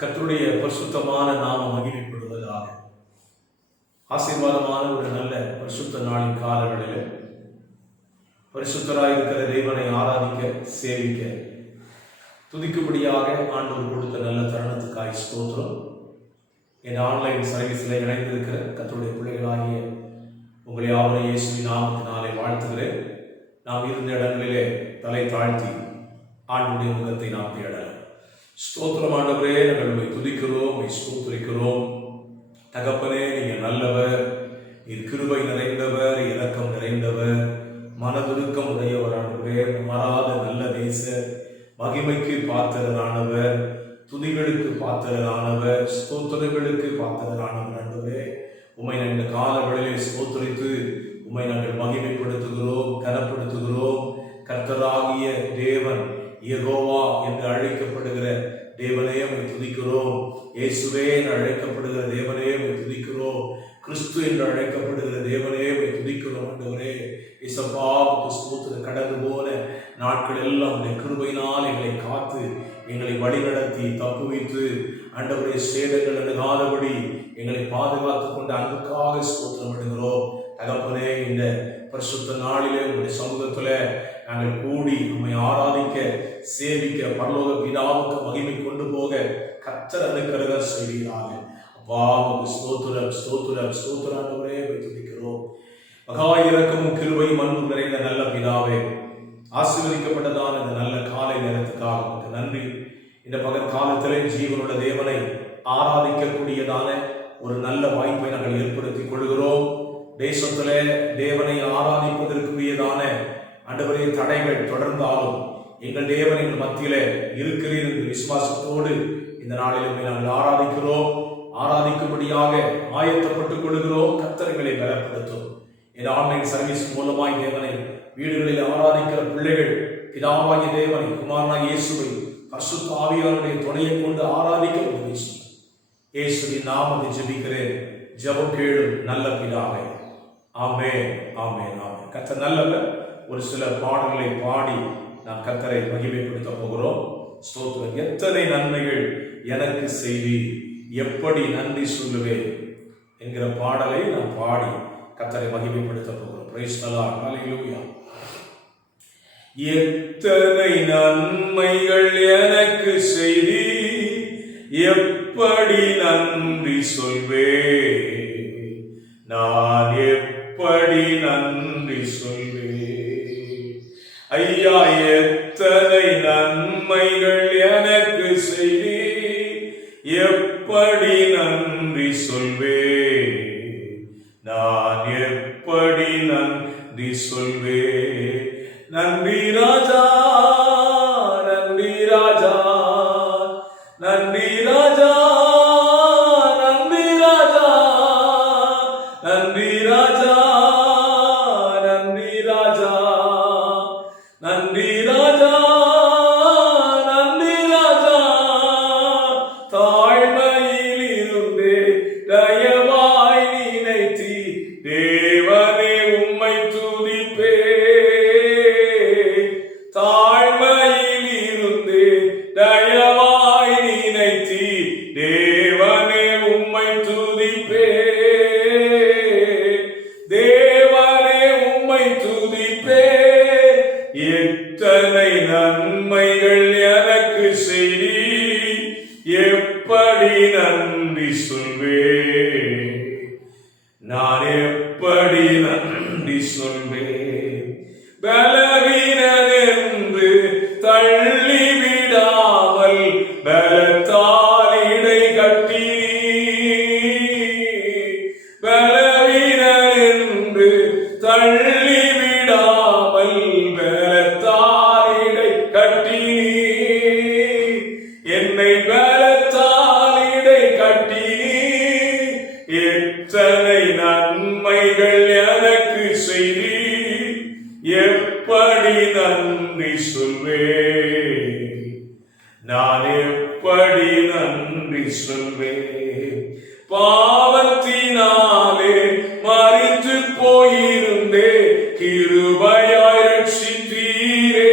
கர்த்தருடைய பரிசுத்தமான நாமம் மகிமைப்படுவதாக. ஆசீர்வாதமான ஒரு நல்ல பரிசுத்த நாளின் காலங்களில் பரிசுத்தராயிருக்கிற தேவனை ஆராதிக்க, சேவிக்க, துதிக்கும்படியாக ஆண்டவர் கொடுத்த நல்ல தருணத்துக்காய் ஸ்தோத்திரம். என் ஆன்லைன் சர்வீஸில் இணைந்திருக்கிற கர்த்தருடைய பிள்ளைகளாகிய உங்களை யாவரையும் இயேசுவின் நாமத்தினாலே வாழ்த்துகிறேன். நாம் இருந்த இடங்களிலே தலை தாழ்த்தி ஆண்டுடைய முகத்தை நாம் தேடலாம். ஸ்தோத்திரம் ஆண்டவரே, நாங்கள் உங்களை துதிக்கிறோம், உங்களை ஸ்தோத்திரிக்கிறோம். தகப்பனே, நீங்க நல்லவர், நீர் கிருபை நிறைந்தவர், இரக்கம் நிறைந்தவர், மனதுருக்கம் உடையவர் ஆண்டவரே, மறாத நல்ல தேச மகிமைக்கு பாத்திரரானவர், துதிகளுக்கு பாத்திரரானவர், ஸ்தோத்திரங்களுக்கு பாத்திரரானவர் ஆண்டவரே. உம்மை இந்த காலங்களிலே ஸ்தோத்திரித்து உம்மை நாங்கள் மகிமைப்படுத்துகிறோம், கனப்படுத்துகிறோம். கர்த்தராகிய தேவன் யெகோவா என்று அழைக்கப்படுகிற தேவனே உம்மை துதிக்கிறோம். இயேசுவே என்று அழைக்கப்படுகிற தேவனே உம்மை துதிக்கிறோம். கிறிஸ்து என்று அழைக்கப்படுகிற தேவனே உம்மை துதிக்கிறோம் ஆண்டவரே. இயேசுவுக்கு ஸ்தோத்திரம். கடந்து போன நாட்கள் எல்லாம் உம்முடைய கிருபையினால் எங்களை காத்து எங்களை வழிநடத்தி தப்புவித்து ஆண்டவரே சேதங்கள் அணுகாதபடி எங்களை பாதுகாத்துக் கொண்ட அன்புக்காக ஸ்தோத்திரம் பண்ணுகிறோம். தகப்பனே, இந்த பரிசுத்த நாளிலே உங்களுடைய சமூகத்துல நாங்கள் கூடி உம்மை ஆராதிக்க, சேவிக்க, பரலோக பிதாவுக்கு மகிமை கொண்டு போக கர்த்தர் அனுக்கிரக செய்வீராக. அப்பா, உங்களுக்கு ஸ்தோத்திரம், ஸ்தோத்திரம், ஸ்தோத்திரம் ஆண்டவரே துதிக்கிறோம். மகா இரக்கமும் கிருபையும் அன்பும் நிறைந்த நல்ல பிதாவே, ஆசீர்வதிக்கப்பட்டதான இந்த நல்ல காலை நேரத்துக்காக உங்களுக்கு நன்றி. இந்த பகல் காலத்திலே ஜீவனுள்ள தேவனை ஆராதிக்கக்கூடியதான ஒரு நல்ல வாய்ப்பை நாங்கள் ஏற்படுத்திக் கொள்கிறோம். தேசத்திலே தேவனை ஆராதிப்பதற்குரியதான ஆண்டவரே தடைகள் தொடர்ந்தாலும் எங்கள் தேவன் எங்கள் மத்தியிலே இருக்கிறீர் என்று விசுவாசத்தோடு இந்த நாளிலும் நாங்கள் ஆராதிக்கிறோம். ஆராதிக்கும்படியாக ஆயத்தப்பட்டுக் கொள்கிறோம். கர்த்தர்களை பலப்படுத்தும். இந்த ஆன்லைன் சர்வீஸ் மூலமாய் தேவனை வீடுகளில் ஆராதிக்கிற பிள்ளைகள் பிதாவாகிய தேவனை, குமாரனாகிய இயேசுவை, பரிசுத்த ஆவியானவருடைய துணையை கொண்டு ஆராதிக்க உதவி செய்யும். இயேசுவின் நாமத்தில் ஜெபிக்கிறேன், ஜெபம் கேளும் நல்ல பிதாவே. ஆமென், ஆமென், ஆமென். கர்த்தர் நல்லவர். ஒரு சில பாடல்களை பாடி நாம் கர்த்தரை மகிமைப்படுத்த போகிறோம். ஸ்தோத்திரம். எத்தனை நன்மைகள் எனக்கு செய்தி, எப்படி நன்றி சொல்லுவேன் என்கிற பாடலை நாம் பாடி கர்த்தரை மகிமைப்படுத்த போகிறோம். Praise the Lord. ஹல்லேலூயா. எத்தனை நன்மைகள் எனக்கு செய்தி, எப்படி நன்றி சொல்வேன், நான் எப்படி நன்றி சொல்வேன். ஐயா, எத்தனை நன்மைகள் எனக்கு செய்தி, எப்படி நன்றி சொல்வேன், நான் எப்படி நன்றி சொல்வேன். நன்றி ராஜா, நன்றி ராஜா, நன்றி ராஜா, நன்றி ராஜா, நன்றி ராஜா, நன்றி ராஜா, நன்றி ராஜா, நன்றி ராஜா. தாழ்மையில் இருந்தே தயவாய் நினைத்தி தேவனே உம்மை துதிப்பே. தாழ்மையில் இருந்தே தயவாய் நினைத்தி தேவனே உம்மை துதிப்பே. தேவனே உம்மை துதிப்பே. எத்தனை நன்மைகள் எனக்கு செய்தி, எப்படி நன்றி சொல்வேன், நான் எப்படி நன்றி சொல்வேன். பலவீனனென்று தள்ளி விடாமல் பலத்தால் இடை கட்டி, பலவீனனென்று தள்ளி விடாமல் பலத்தால் இடை கட்டி, என்னை பலத்தால் இடை கட்டி. எத்தனை நன்மைகள் எனக்கு செய்தி, எப்படி நன்றி சொல்வேன், நான் எப்படி நன்றி சொல்வேன். பாவத்தினாலே மரித்து போயிருந்தே கிருபையாய் ரட்சித்தீரே.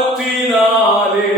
பாவத்தினாலே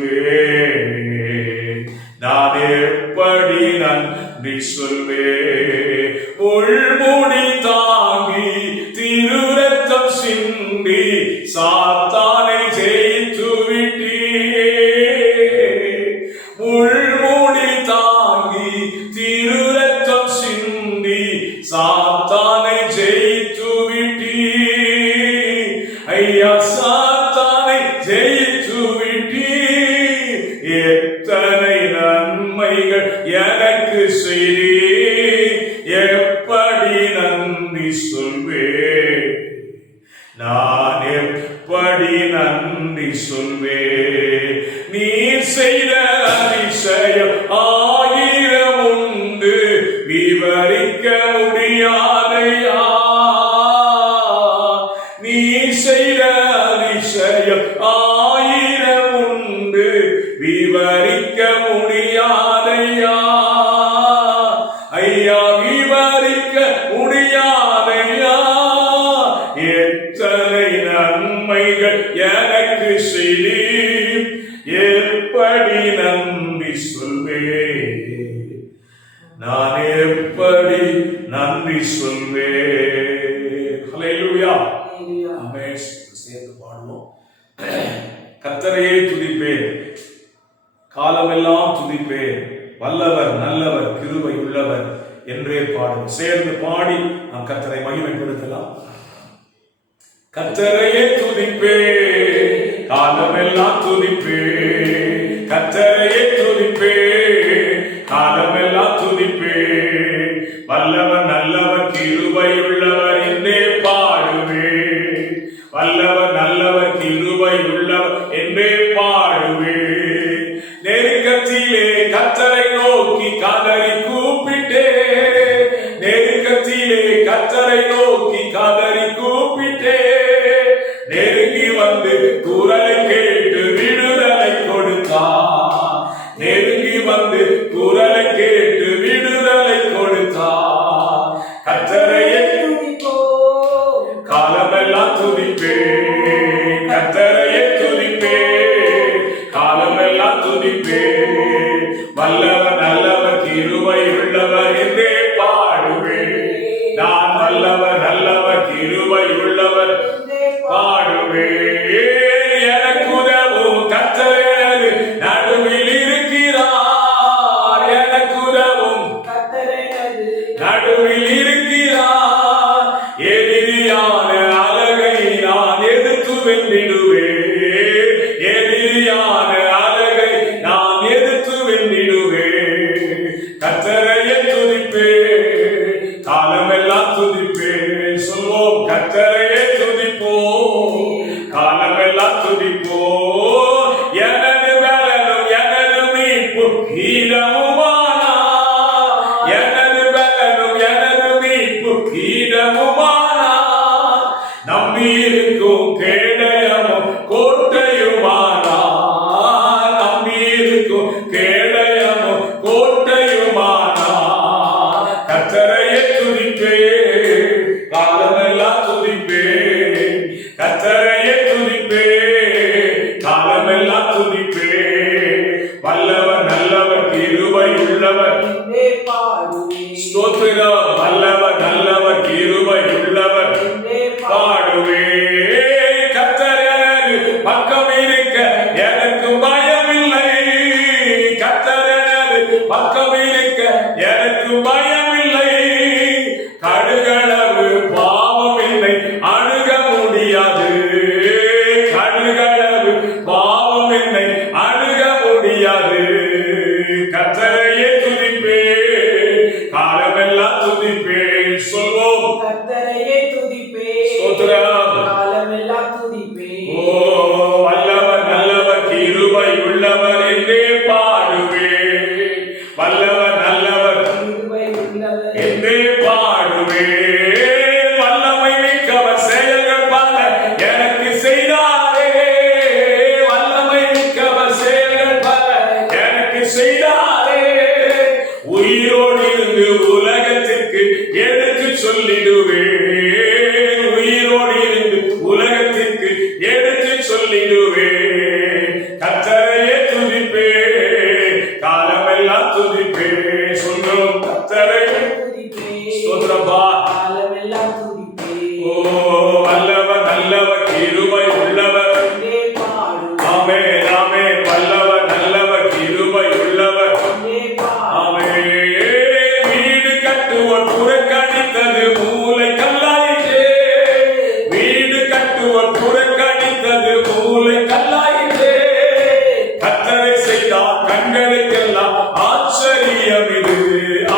சொல்வேன், நான் எப்படி நன்றி சொல்வேன். முள்முடி தாங்கி திரு ரத்தம் சிந்தி சாத்தானை ஜெயித்து விட்டீரே. முள்முடி தாங்கி திரு ரத்தம் சிந்தி சாத்தானை ஜெயித்து விட்டீர். ஐயா சாத்தானை ஜெயித்து விட்டீர். எத்தனை நன்மைகள் எனக்கு செய்தீர், எப்படி நன்றி சொல்வேன், நான் எப்படி நன்றி சொல்வேன். நீர் செய்த அதிசயம் ஆயிரம் உண்டு, விவரிக்க முடியாதையா. நீர் செய்த அதிசயம் ஆயிரம் உண்டு, விவரிக்க முடியாதையா. ஐயா விவரிக்க முடியாதையா. எத்தனை நன்மைகள் எனக்கு செய்தீர், எப்படி நன்றி சொல்வேன், நான் எப்படி நன்றி சொல்வேன். ஹல்லேலூயா. ஆமென். சேர்ந்து பாடுவோம். கர்த்தரையே துதிப்பேன், காலமெல்லாம் துதிப்பேன், வல்லவர் நல்லவர் கிருபை உள்ளவர் என்றே பாடும். சேர்ந்து பாடி நாம் கர்த்தரை மகிமைப்படுத்தலாம். கர்த்தரையே துதிப்பேன், காலமெல்லாம் துதிப்பேன், கர்த்தரையே துதிப்பேன், காலமெல்லாம் துதிப்பேன், வல்லவர் நல்லவர் கிருபை உள்ளவர் என்றே பாடுவேன், வல்லவர் நல்லவர் கிருபை உள்ளவர் என்றே பாடுவேன். நெருக்கத்திலே கர்த்தரை நோக்கி கதறி கூப்பிட்டேன், நெருக்கத்திலே கர்த்தரை நோக்கி கதறி கூப்பிட்டேன், நெருங்கி வந்து குரலை கேட்டு விடுதலை கொடுத்தார், நெருங்கி வந்து குரலை கேட்டு விடுதலை கொடுத்தார். கர்த்தரையே துதிப்போம், காலமெல்லாம் துதிப்பேன், கர்த்தரையே துதிப்பேன், காலமெல்லாம் துதிப்பேன், வல்லவர் நல்லவர் கிருபை உள்ளவர் என்றே பாடுவேன், நான் வல்லவர் நல்லவர் கிருபை உள்ளவர் பாடுவேன். எனக்கு உதவும் கர்த்தரே நடுவில் இருக்கிறார், எனக்கு உதவும் கர்த்தரே நடுவில் இருக்கிறார். எதிரியான அழகை நான் எதிர்த்து வென்றிடுவேன், எதிரியான அழகை நான் எதிர்த்து வென்றிடுவேன். கர்த்தரையே துதிப்பேன், காலமெல்லாம் துதிப்பேன். சொல்வோம், கர்த்தரையே துதிப்போம், காலமெல்லாம் துதிப்போம். எனது பலனும் எனது மீட்பும் கீதமுமானா, எனது பலனும் எனது மீட்பும் கீதமுமானா, நம்பியிருக்கும் கேடயமும் கோட்டையுமானா, நம்பியிருக்கும் கேடயமும் கோட்டையுமானா. கர்த்தரையே துதிப்பேன், காலமெல்லாம் துதிப்பேன், கர்த்தரையே துதிப்பேன், காலமெல்லாம் துதிப்பேன், வல்லவர் நல்லவர் கிருபை உள்ளவர் என்றே பாடுவேன். ஸ்தோத்திரம். வல்லவர் நல்லவர் கிருபை உள்ளவர் என்றே பாடுவேன். கர்த்தர் எனது பக்கம் இருக்க எனக்கு பயமில்லை, கர்த்தர் எனது பக்கம் இருக்க எனக்கு பயமில்லை. கடுகளவு பாவம் என்னை அணுக முடியாது, கடுகளவு பாவம் என்னை அணுக முடியாது. கர்த்தரையே துதிப்பேன், காலமெல்லாம் துதிப்பேன். சொல்வோம், கர்த்தரையே துதிப்பேன், ஸ்தோத்திரம், காலமெல்லாம் துதிப்பேன். ஓ வல்லவர் நல்லவர் கிருபை உள்ளவர் என்றே பாடுவேன், வல்லவர் நல்லவர் கிருபை உள்ளவர் என்றே பாடுவேன். வல்லமை மிக்கவர் செயல்கள் பல எனக்கு செய்தாரே, வல்லமை மிக்கவர் செயல்கள் பல எனக்கு செய்தாரே. உயிரோடு இருந்து உலகத்திற்கு எடுத்து சொல்லிடுவேன், உயிரோடு இருந்து உலகத்திற்கு எடுத்து சொல்லிடுவேன். கர்த்தரையே செய்தார் கண்களுக்கெல்லாம் ஆச்சரியம் இது.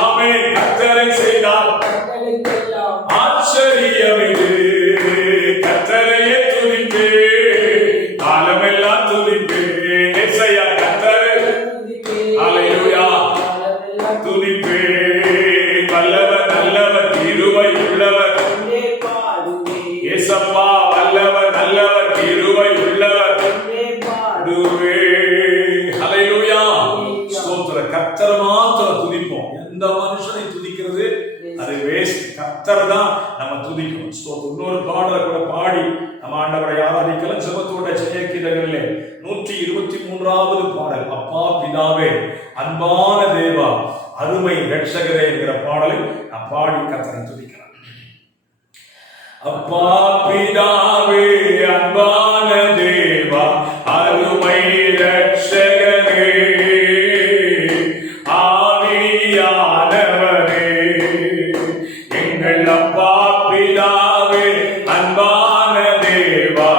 ஆமென். கர்த்தரை செய்தார் ஆச்சரியம் இது. கர்த்தரையே துதிப்பே, காலமெல்லாம் துதிப்பே. ஏசாயா கர்த்தரை அல்லேலூயா துதிப்பே. வல்லவர் நல்லவர் கிருபை உள்ளவர் ஏசப்பா, வல்லவர் நல்லவர் கிருபை உள்ளவர். அல்லேலூயா ஸ்தோத்திரம். கர்த்தரை மாத்திரம் துதிப்போம். எந்த மனுஷனை துதிக்கிறது அது வேஸ்ட். கர்த்தரை தான் நம்ம துதிக்கணும். ஸ்தோத்திரம். இன்னொரு பாடலை கூட பாடி நம்ம ஆண்டவரை ஆராதிக்கலாம். ஜெபத்தோட ஜெயகீதங்களிலே 123வது பாடல், அப்பா பிதாவே அன்பான தேவா அருமை இரட்சகரே என்கிற பாடலை நான் பாடி கர்த்தரை துதிக்கிறேன். அப்பா பிதாவே அன்பான தேவா அருமை இரட்சகரே ஆவியானவரே, எங்கள் அப்பா பிதாவே அன்பான தேவா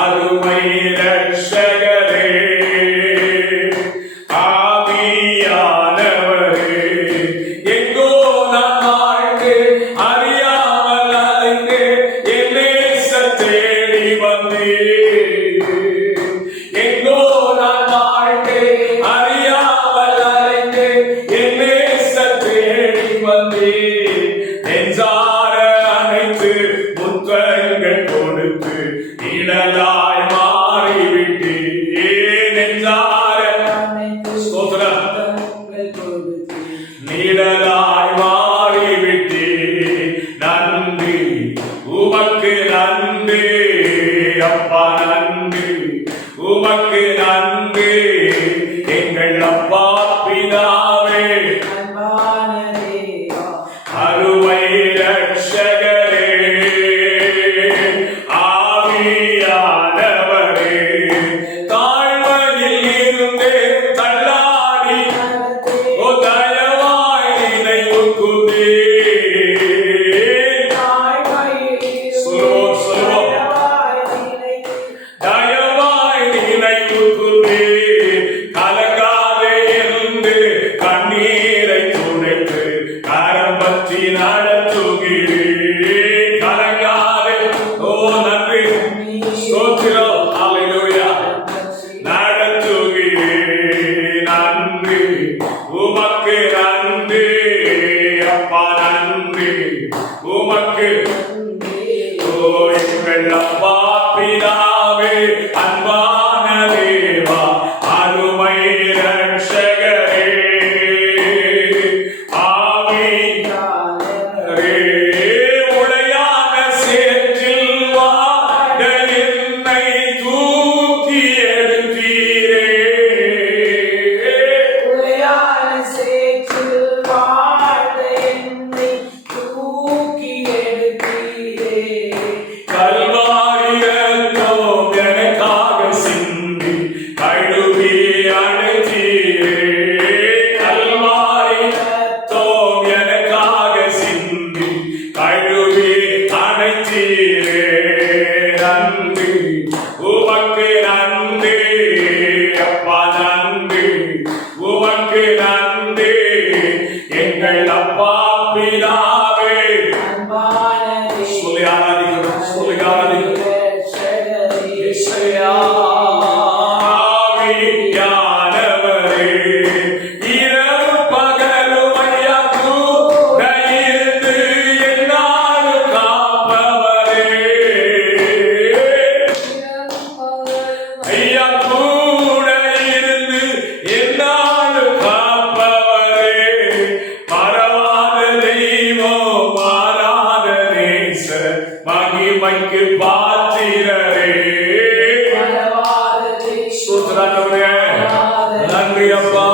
அருமை இரட்சகரே ஆவியானவரே, எங்கோ நான் வாழ்ந்து அறியாமல் அலைந்து என் நேசர் தேடி வந்தேன். எங்கோ நான் வாழ்ந்து அறியாமல் அலைந்து என் நேசர் தேடி வந்தேன். நெஞ்சார அணைத்து முத்தங்கள் கொடுத்து நிழலாய் மாறிவிட்டேன். நெஞ்சார ஸ்தோத்திரம் நிழலாய் மாறிவிட்டேன். நன்றி உமக்கு நன்றி அப்பா, நன்றி உமக்கு நன்றி எங்கள் அப்பா பிதாவே அருமை இரட்சகரே ஆவியானவரே, தாழ்மையில் இருந்து தள்ளாடி ஓ தயவாய் நினைவு கூர்ந்தே. சொல்லுவோம் தயவாய் நினைவு கூர்ந்தே. கலங்காதே என்று கண்ணீரை துடைத்து கரம் பற்றி நடத்துகிறேன். கலங்காதே. ஓ நன்றி ஸ்தோத்திரம். அல்லேலூயா நடத்துகிறேன். நன்றி உமக்கு நன்றி அப்பா, நன்றி உமக்கு. ஓ எங்கள் அப்பா பிதாவே அன்பான தேவா அருமை இரட்சகரே ஆவியானவரே, உளையான சேற்றில் வாட என்னை தூக்கி எடுத்தீரே. கல்வாரி ரத்தம் எனக்காக சிந்தி கழுவி அணைத்தீரே. கல்வாரி ரத்தம் எனக்காக சிந்தி கழுவி அணைத்தீரே. நன்றி உமக்கு நன்றி அப்பா, நன்றி உமக்கு நன்றி எங்கள் அப்பா பிதாவே. சொல்லி ஆராதிக்கிறோம், சொல்லி ஆராதிக்கிறோம். இயேசுவே ஆவியானவரே, இரவு பகலும் ஐயா கூட இருந்து என்னாலும் காப்பவரே. ஐயா கூட இருந்து என்னாலும் காப்பவரே. மறவாத தெய்வம் மாறாத நேசர் மகிமைக்கு பாத்திரரே. ஸ்தோத்திரமே. நன்றி அப்பா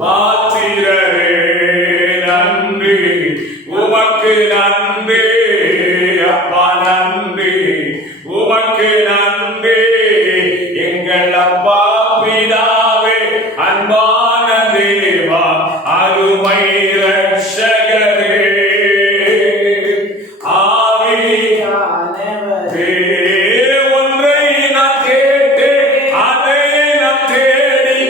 பாத்திரரே. நன்றி உமக்கு நன்றி அப்பா, நன்றி உமக்கு நன்றி எங்கள் அப்பா பிதாவே அன்பான தேவா அருமை இரட்சகரே ஆவியானவரே. ஒன்றை நான் கேட்டேன் அதை நான் தேடி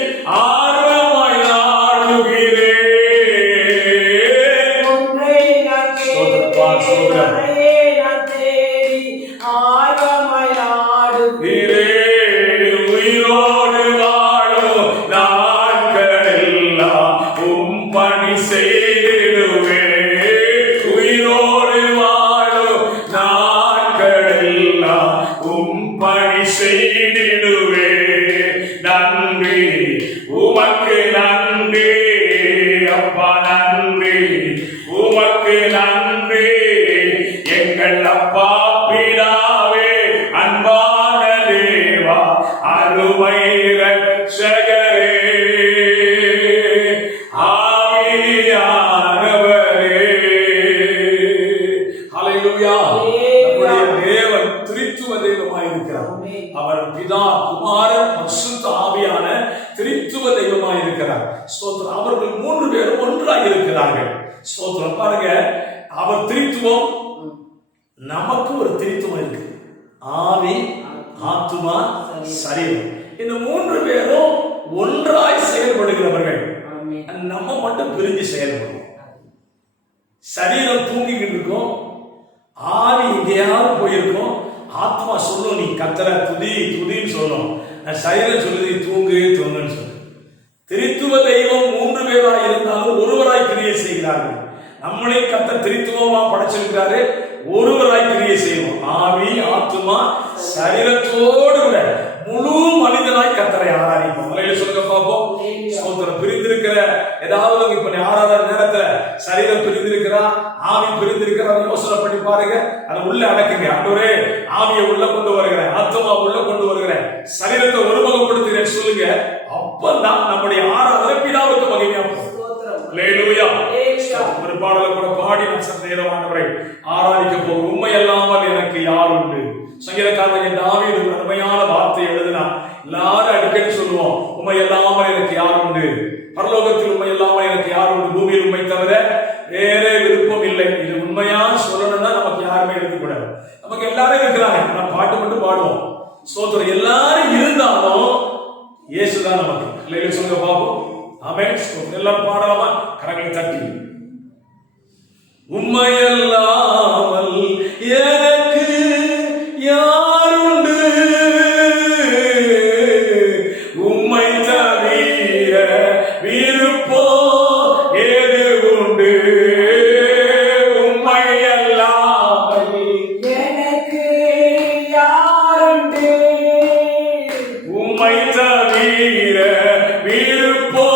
தேவனாய் இருக்கிறார். ஸ்தோத்திரம். அவர்கள் 3 பேரும் ஒன்றாய் இருக்கிறார்கள். ஸ்தோத்திரம். பாருங்க, அவர் திரித்துவம், நமக்கு ஒரு திரித்துவம் இருக்கு. ஆவி, ஆத்துமா, சரீரம். இந்த 3 பேரும் ஒன்றாய் செயல்படுகிறவர்கள். நம்ம மட்டும் பிரிஞ்சு செயல்படுவோம். சரீரம் தூங்கிக்கிட்டு இருக்கும், ஆவி எங்கேயாவது போயிருக்கும், ஆத்மா சொல்லும் நீ கத்தர துதி துதின்னு சொல்லும், சரீரம் சொல்லுது தூங்கு தூங்குன்னு சொல்லு. திரித்துவ தெய்வம் 3 பேராய் இருந்தாலும் ஒருவராய் கிரியை செய்கிறார்கள். நம்மளே கத்த திரித்துவமா படைச்சிருக்கிறாரு, ஒருவராய் கிரியை செய்வோம். ஆவி, ஆத்துமா, சரீரத்தோடு கூட முழு மனிதனாய் கத்தரை ஆராதிப்போம். சொல்லுங்க பாப்போம். ஸ்தோத்திரம். பிரிந்திருக்கிற ஏதாவது இப்ப ஆராதனை நேரத்துல சரீரம் பிரிந்திருக்கிறா, ஆவி பிரிந்திருக்கிறா, யோசனை பண்ணி பாருங்க. அதை உள்ள அடக்குங்க. ஆண்டவரே, ஆவியை உள்ள கொண்டு வருகிறேன், ஆத்துமா உள்ள கொண்டு வருகிறேன், சரீரத்தை ஒருமுகப்படுத்துகிறேன் சொல்லுங்க. அப்பதான் நம்முடைய ஆராதனை பிதாவுக்கு மகிமையா போகும். ஒரு பாடலை கூட பாடி நேரம் ஆண்டவரை ஆராதிக்க போகும். உண்மை அல்லாமல் எனக்கு யார் உண்டு. சங்கீதக்காரன் தாவீது ஒரு அருமையான வார்த்தை எழுதினா, எல்லாரும் அடிக்கடி சொல்லுவோம், உண்மை இல்லாமல் எனக்கு யார் உண்டு, பரலோகத்தில் உண்மை இல்லாமல் எனக்கு யார் உண்டு, பூமியில் உண்மை தவிர வேற விருப்பம் இல்லை. இது உண்மையா சொல்லணும்னா நமக்கு யாருமே இருக்கக்கூடாது. நமக்கு எல்லாரும் இருக்கிறாங்க, நம்ம பாட்டு மட்டும் பாடுவோம். ஸ்தோத்திரம். எல்லாரும் இருந்தாலும் இயேசுதான் நமக்கு. இல்லையா சொல்லுங்க பாப்போம். ஆமென். எல்லாரும் பாடலாமா? கரங்களை தட்டி. உண்மையல்லாமல் எனக்கு யாருண்டு, உம்மை தவிர விருப்போ ஏது உண்டு, உம்மையல்லாமல் எனக்கு யாருண்டு, உம்மை தவிர விருப்போ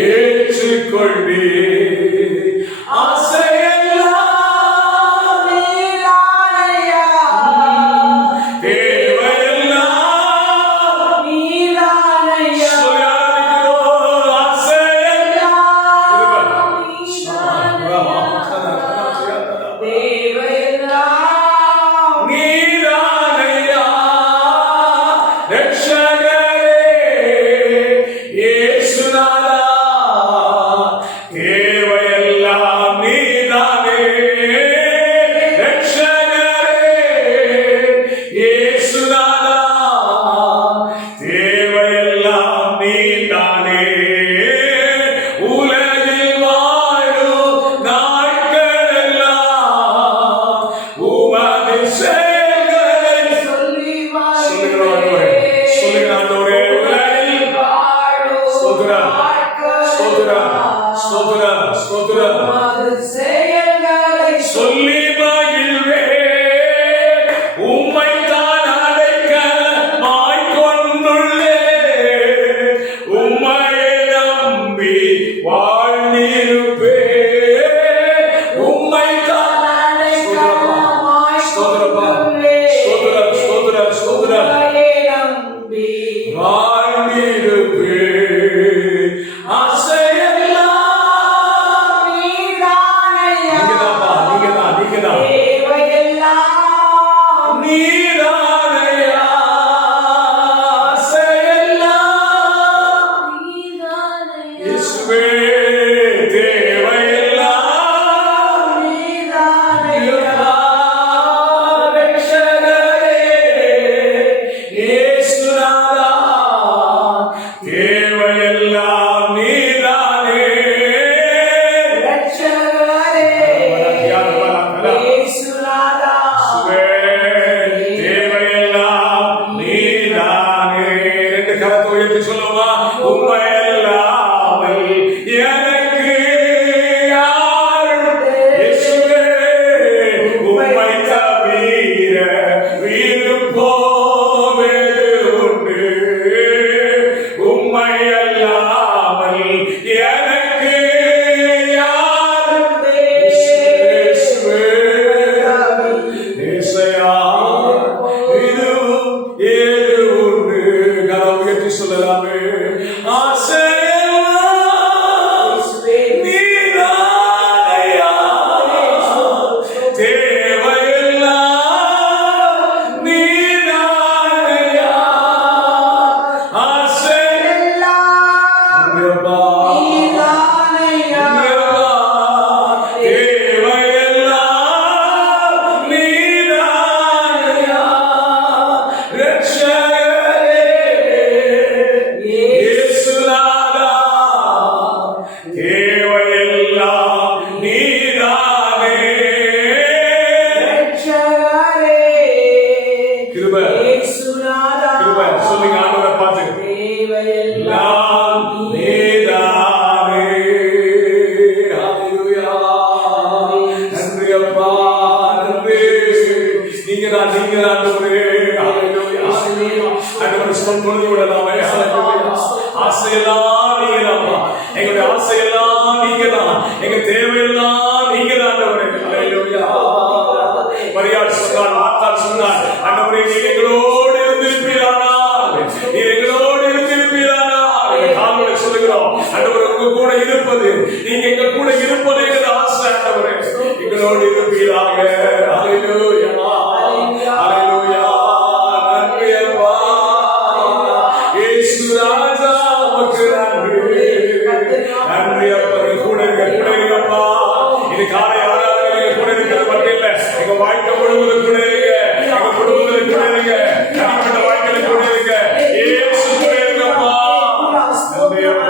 ஏற்றுக்கொள்வே ஆசையெல்லாம் இயேசுநாதா தேவையெல்லாம் நீதானே. ரெண்டு கரத்தை உயர்த்தி சொல்லுமா, உம்மை அல்லாமல் எனக்கு யார்? இயேசுவே, உம்மை தவிர விருப்பம் எது உண்டு? உம்மை அல்லாமல் எனக்கு யார்? இயேசுவே, இயேசையா, இதுவும் ஏது உண்டு? கரம் உயர்த்தி சொல்லலாமே. ஆசையெல்லாம் நீதானையா, தேவையெல்லாம் நீதானையா, ஆசையெல்லாம் நீதானையா, தேவையெல்லாம் நீதானையா, ரட்சகரே இயேசுநாதா, தேவையெல்லாம் நீதானே. ரட்சகரே கிருபை, இயேசுநாதா, கிருபை சொல்லுங்க ஆண்டவரை பார்த்து. தேவையெல்லாம் எல்லாம் நீதானே. ஹல்லேலூயா. நன்றி அப்பா, நன்றி. நீங்கதான் ஆண்டவரே. ஹல்லேலூயா. ஆண்டவரை ஸ்தோத்திரம் கொடுத்து விடலாமே. ஹல்லேலூயா. ஆசையெல்லாம் நீங்கதான்ப்பா. எங்களுடைய ஆசையெல்லாம் நீங்கதான். எங்க தேவையெல்லாம் நீங்கதான் ஆண்டவரே. ஹல்லேலூயா. மரியாள் சொன்னாள், மார்த்தாள் சொன்னாள், ஆண்டவரே நீர் எங்களோடு இருந்திருப்பீரானால், நீர் எங்களோடு இருந்திருப்பீரானால். எங்க கால்களை சொல்லுகிறோம், ஆண்டவரே உங்க கூட இருப்பது, நீங்க எங்க கூட இருப்பது எங்க ஆசை. ஆண்டவரே எங்களோடு இருப்பீராக. ஹல்லேலூயா, ஹல்லேலூயா. நன்றி அப்பா. இயேசு ராஜா, உமக்கு நன்றி. நன்றி அப்பா, நீங்க கூட இருக்கப்பா. இது காலை ஆராதனை நீங்க கூட இருக்கிறது மட்டும் இல்ல, எங்க வாழ்க்கை முழுவதும் கூட இருங்க, எங்க குடும்பத்தில் கூட இருங்க, தனிப்பட்ட வாழ்க்கையில கூட இருங்க. இயேசு கூட இருக்கப்பா. நன்றி அப்பா.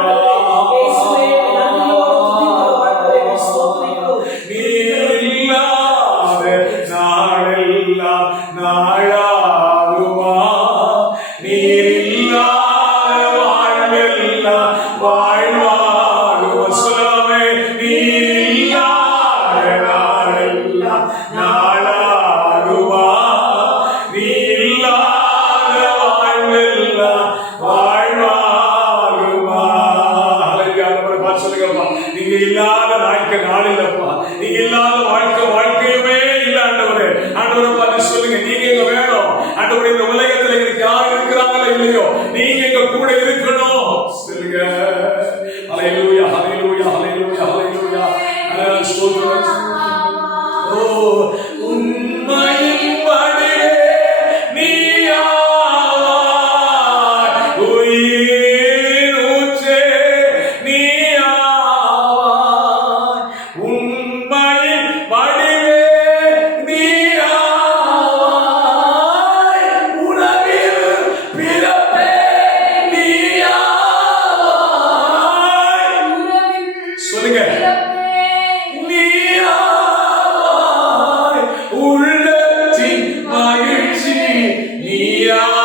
நீர் இல்லாத நாளெல்லாம் நாளாகுமா? நீர் இல்லாத வாழ்வெல்லாம் வாழ்வாகுமா? சொல்லாமே. நீர் இல்லாத நாளெல்லாம் நாளாகுமா? நீர் இல்லாத வாழ்வெல்லாம் வாழ்வாகுமா? ஹல்லேலூயா. ஆண்டவரை பார்த்து சொல்லுங்கப்பா, நீங்க இல்லாத நாள் இல்லப்பா, நீங்க இல்லாத வாழ்க்கையுமே இல்ல ஆண்டவரே. ஆண்டவரை பார்த்து சொல்லுங்க, நீங்க எங்க வேணும் ஆண்டவரே. இந்த உலகத்துல எங்களுக்கு யார் இருக்கிறாங்களோ இல்லையோ, நீங்க எங்க கூட இருக்கணும் சொல்லுங்க. ஹல்லேலூயா, ஹல்லேலூயா, ஹல்லேலூயா, ஹல்லேலூயா. ஸ்தோத்திரம். ஓ உண்மையின் வடிவே நீயாவாய், உயிர் ஊற்றே நீயாவாய். உண்மையின் வடிவே நீயாவாய், உணவில் பிறப்பே நீயாவாய். சொல்லுங்க. நீயாவாய், உள்ளத்தின் மகிழ்ச்சி நீயாவாய்.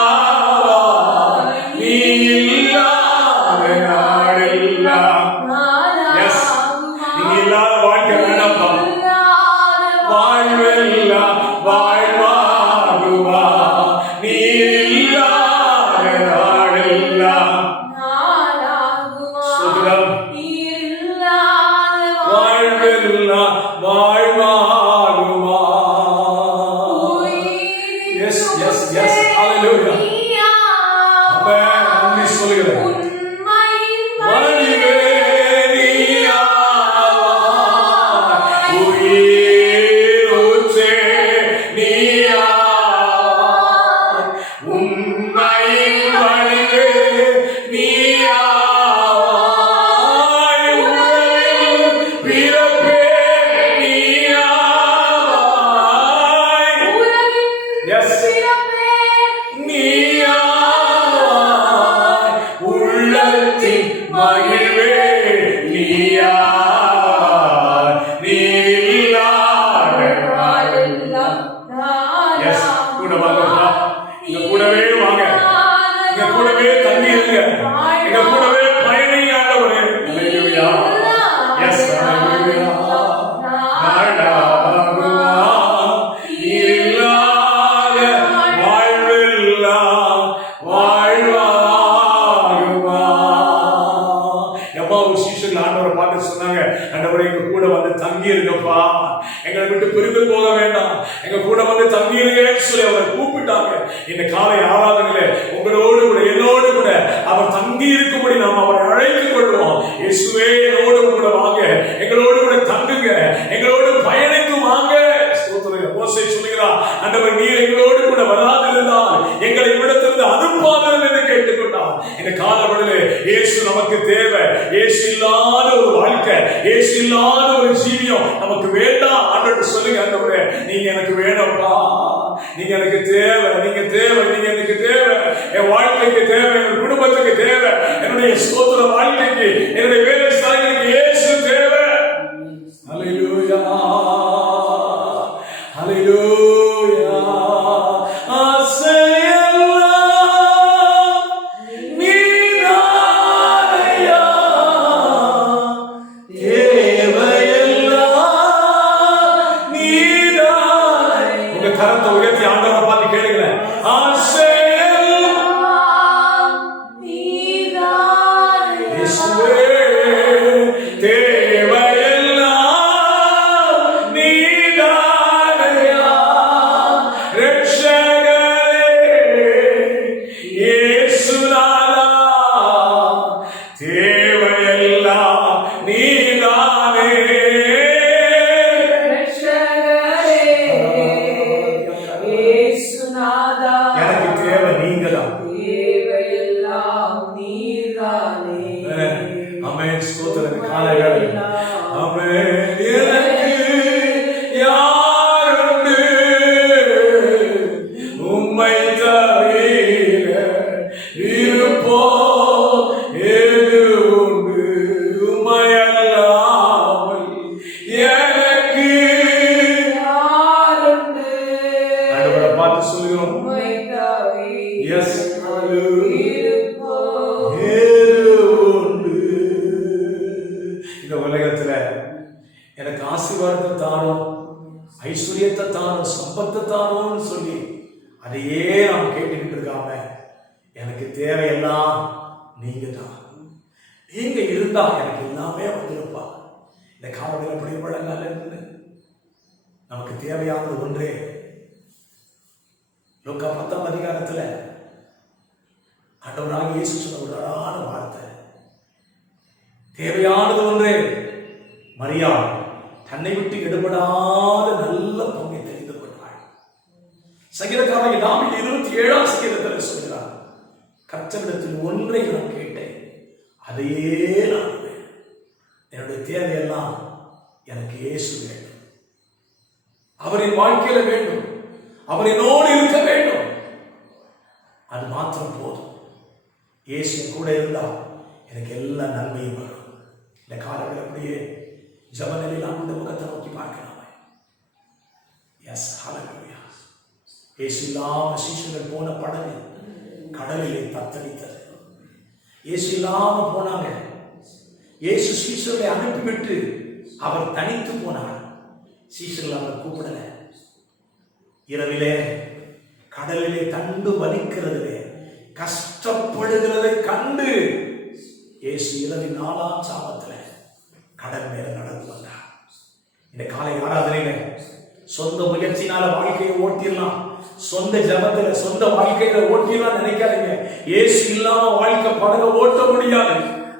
நீ இல்லாத நாளெல்லாம். Yes. நீங்க இல்லாத வாழ்க்கை வேண்டாம்ப்பா. வாழ்வெல்லாம் வாழ்வாகுமா? நீ இல்லாத நாளெல்லாம். ஸ்தோத்திரம். வாழ்வெல்லாம் வாழ்வாகுமா? Yes, yes, yes. Hallelujah. ஆமென். நன்றி சொல்லுகிறேன். வடிவே நீயாவாய், உயிர் ஊற்றே நீயாவாய். உண்மையின் வடிவே நீயாவாய், உணவில் பிறப்பே நீயாவாய். Yes. நீ விட்டுட்டு போக வேண்டாம், எங்க கூட வந்து தங்கியிருக்கேன்னு சொல்லி அவர் கூப்பிட்டாங்க. இந்த காலை ஆராதனையில உங்களோடு கூட என்னோடு கூட அவர் தங்கி இருக்கும்படி நாம் அவரை அழைத்துக் கொள்வோம். இயேசுவே என்னோடு கூட வாங்க, எங்களோடு கூட தங்குங்க, எங்களோடு பயணித்து வாங்க. மோசே சொல்லுகிறார், ஆண்டவர் நீர் எங்களோடு கூட வராதிருந்தால் எங்களை இவ்விடத்திலிருந்து அனுப்பாதீர் என்று கேட்டுக்கொண்டார். இந்த காலவெளியிலே இயேசு நமக்கு தேவை. இயேசு இல்லாத ஒரு வாழ்க்கை, இயேசு இல்லாத ஒரு ஜீவியம் நமக்கு வேண்டாம். ஆண்டவர் சொல்லுங்க, ஆண்டவரே நீங்க எனக்கு வேணும்ப்பா, நீங்க எனக்கு தேவை, நீங்க தேவை, நீங்க எனக்கு தேவை, என் வாழ்க்கைக்கு தேவை, என் குடும்பத்துக்கு தேவை, என்னுடைய ஸ்தோத்திர வாழ்க்கைக்கு, என்னுடைய வேலை ஸ்தலங்களுக்கு இயேசு தேவை. ஹல்லேலூயா, ஹல்லேலூயா. கரத்தை உயர்த்தி ஆண்டவரை பார்த்து கேளுங்களேன். இந்த உலகத்துல எனக்கு ஆசீர்வாதத்தை தாரும், ஐஸ்வர்யத்தை தாரும், சம்பத்தை தாரும்னு சொல்லி அதையே நாம் கேட்டுக்கிட்டு இருக்காம, எனக்கு தேவையெல்லாம் நீங்க தான், நீங்க இருந்தா எனக்கு எல்லாமே வந்திருப்பா. இந்த காலத்தில் எப்படி பழங்கால இருந்து நமக்கு தேவையானது ஒன்றே. லூக்கா 10ஆம் அதிகாரத்துல ஆண்டவராகிய இயேசு சொன்ன ஒரு அழகான வார்த்தை, தேவையானது ஒன்றே. மரியாள் தன்னை விட்டு எடுபடாத நல்ல பங்கை தெரிந்து கொண்டாள். சங்கீதக்காரன் தாவீது 27ஆம் சங்கீதத்தில் சொல்கிறார், கர்த்தரிடத்தில் ஒன்றை நான் கேட்டேன், அதையே நான் என்னுடைய தேவையெல்லாம் எனக்கு இயேசு வேண்டும், அவரின் வாழ்க்கையில வேண்டும், அவர் என்னோடு இருக்க வேண்டும், அது மாத்திரம் போதும். இயேசு கூட இருந்தா எனக்கு எல்லா நன்மையும் வரும். இந்த காலங்கள் அப்படியே ஜப நிலையில் அந்த முகத்தை நோக்கி பார்க்கலாமே. எஸ், ஹல்லேலூயா. இயேசு இல்லாம சீஷர்கள் போன படகு கடலிலே தத்தளித்தது. இயேசு இல்லாம போனாங்க. இயேசு சீஷர்களை அனுப்பிவிட்டு அவர் தனித்து போனார். சீஷர்கள் அவர் கூப்பிடல. இரவிலே கடலிலே தண்டு வலிக்கிறதிலே கஷ்டப்படுகிறதை கண்டு இயேசு இரவின் 4ஆம் சாமத்தில் கடல் மேல நடந்து வந்தார். இந்த காலை ஆராதனையில சொந்த முயற்சினால வாழ்க்கையை ஓட்டிடலாம், சொந்த ஜபத்துல சொந்த வாழ்க்கையில ஓட்டிடலாம் நினைக்காதீங்க. இயேசு இல்லாம வாழ்க்கை படக ஓட்ட முடியாது.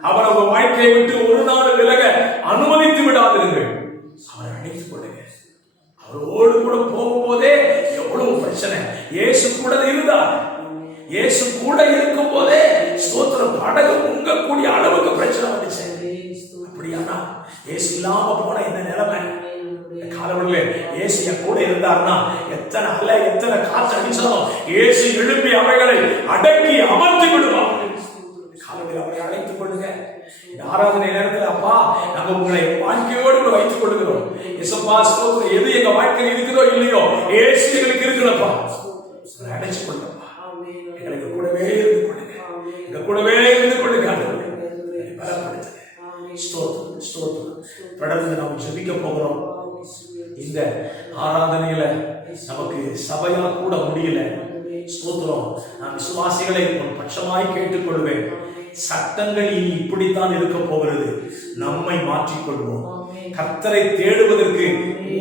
அவர் அவர் வாழ்க்கையை விட்டு ஒரு நாள் விலக அனுமதித்து விடாதீர்கள். அவரை அழைத்துக் கொள்ளுங்க. அவரோடு கூட போகும்போதே எவ்வளவு பிரச்சனை. இயேசு கூட இருந்தார். இயேசு கூட இருக்கும் போதே ஸ்தோத்திரம் படகு முங்கக்கூடிய அளவுக்கு பிரச்சனை வந்துச்சு. அப்படியானா இயேசு இல்லாம போன என்ன நிலைமை? காலவர்களே, இயேசு என் கூட இருந்தார்னா எத்தனை அலை எத்தனை காற்று அடிச்சாலும் இயேசு எழுப்பி அவைகளை அடக்கி அமர்த்தி விடுவார். காலவர்கள் அவரை அழைத்துக் கொள்ளுங்க. ஆராதனை நேரத்தில் அப்பா நாங்க உங்களை வாழ்க்கையோடு வைத்துக் கொள்ளுகிறோம். இயேசுப்பா ஸ்தோத்திரம், எது எங்க வாழ்க்கையில் இருக்குதோ இல்லையோ இயேசு எங்களுக்கு இருக்குதப்பா, அடைச்சு கொள்ளுப்பா. எங்களுக்கு கூடவே இருந்து கொள்ளுங்க, எங்க கூடவே இருந்து கொள்ளுங்க. பலப்படுத்துங்க. ஸ்தோத்திரம், ஸ்தோத்திரம். தொடர்ந்து நாம் ஜெபிக்க போகிறோம். இந்த ஆராதனையில நமக்கு சபையா கூட முடியல. ஸ்தோத்திரம். நான் விசுவாசிகளை உன் பட்சமாய் கேட்டுக்கொள்வேன். சட்டங்கள் இனி இப்படித்தான் இருக்க போகிறது. நம்மை மாற்றிக்கொள்வோம். கர்த்தரை தேடுவதற்கு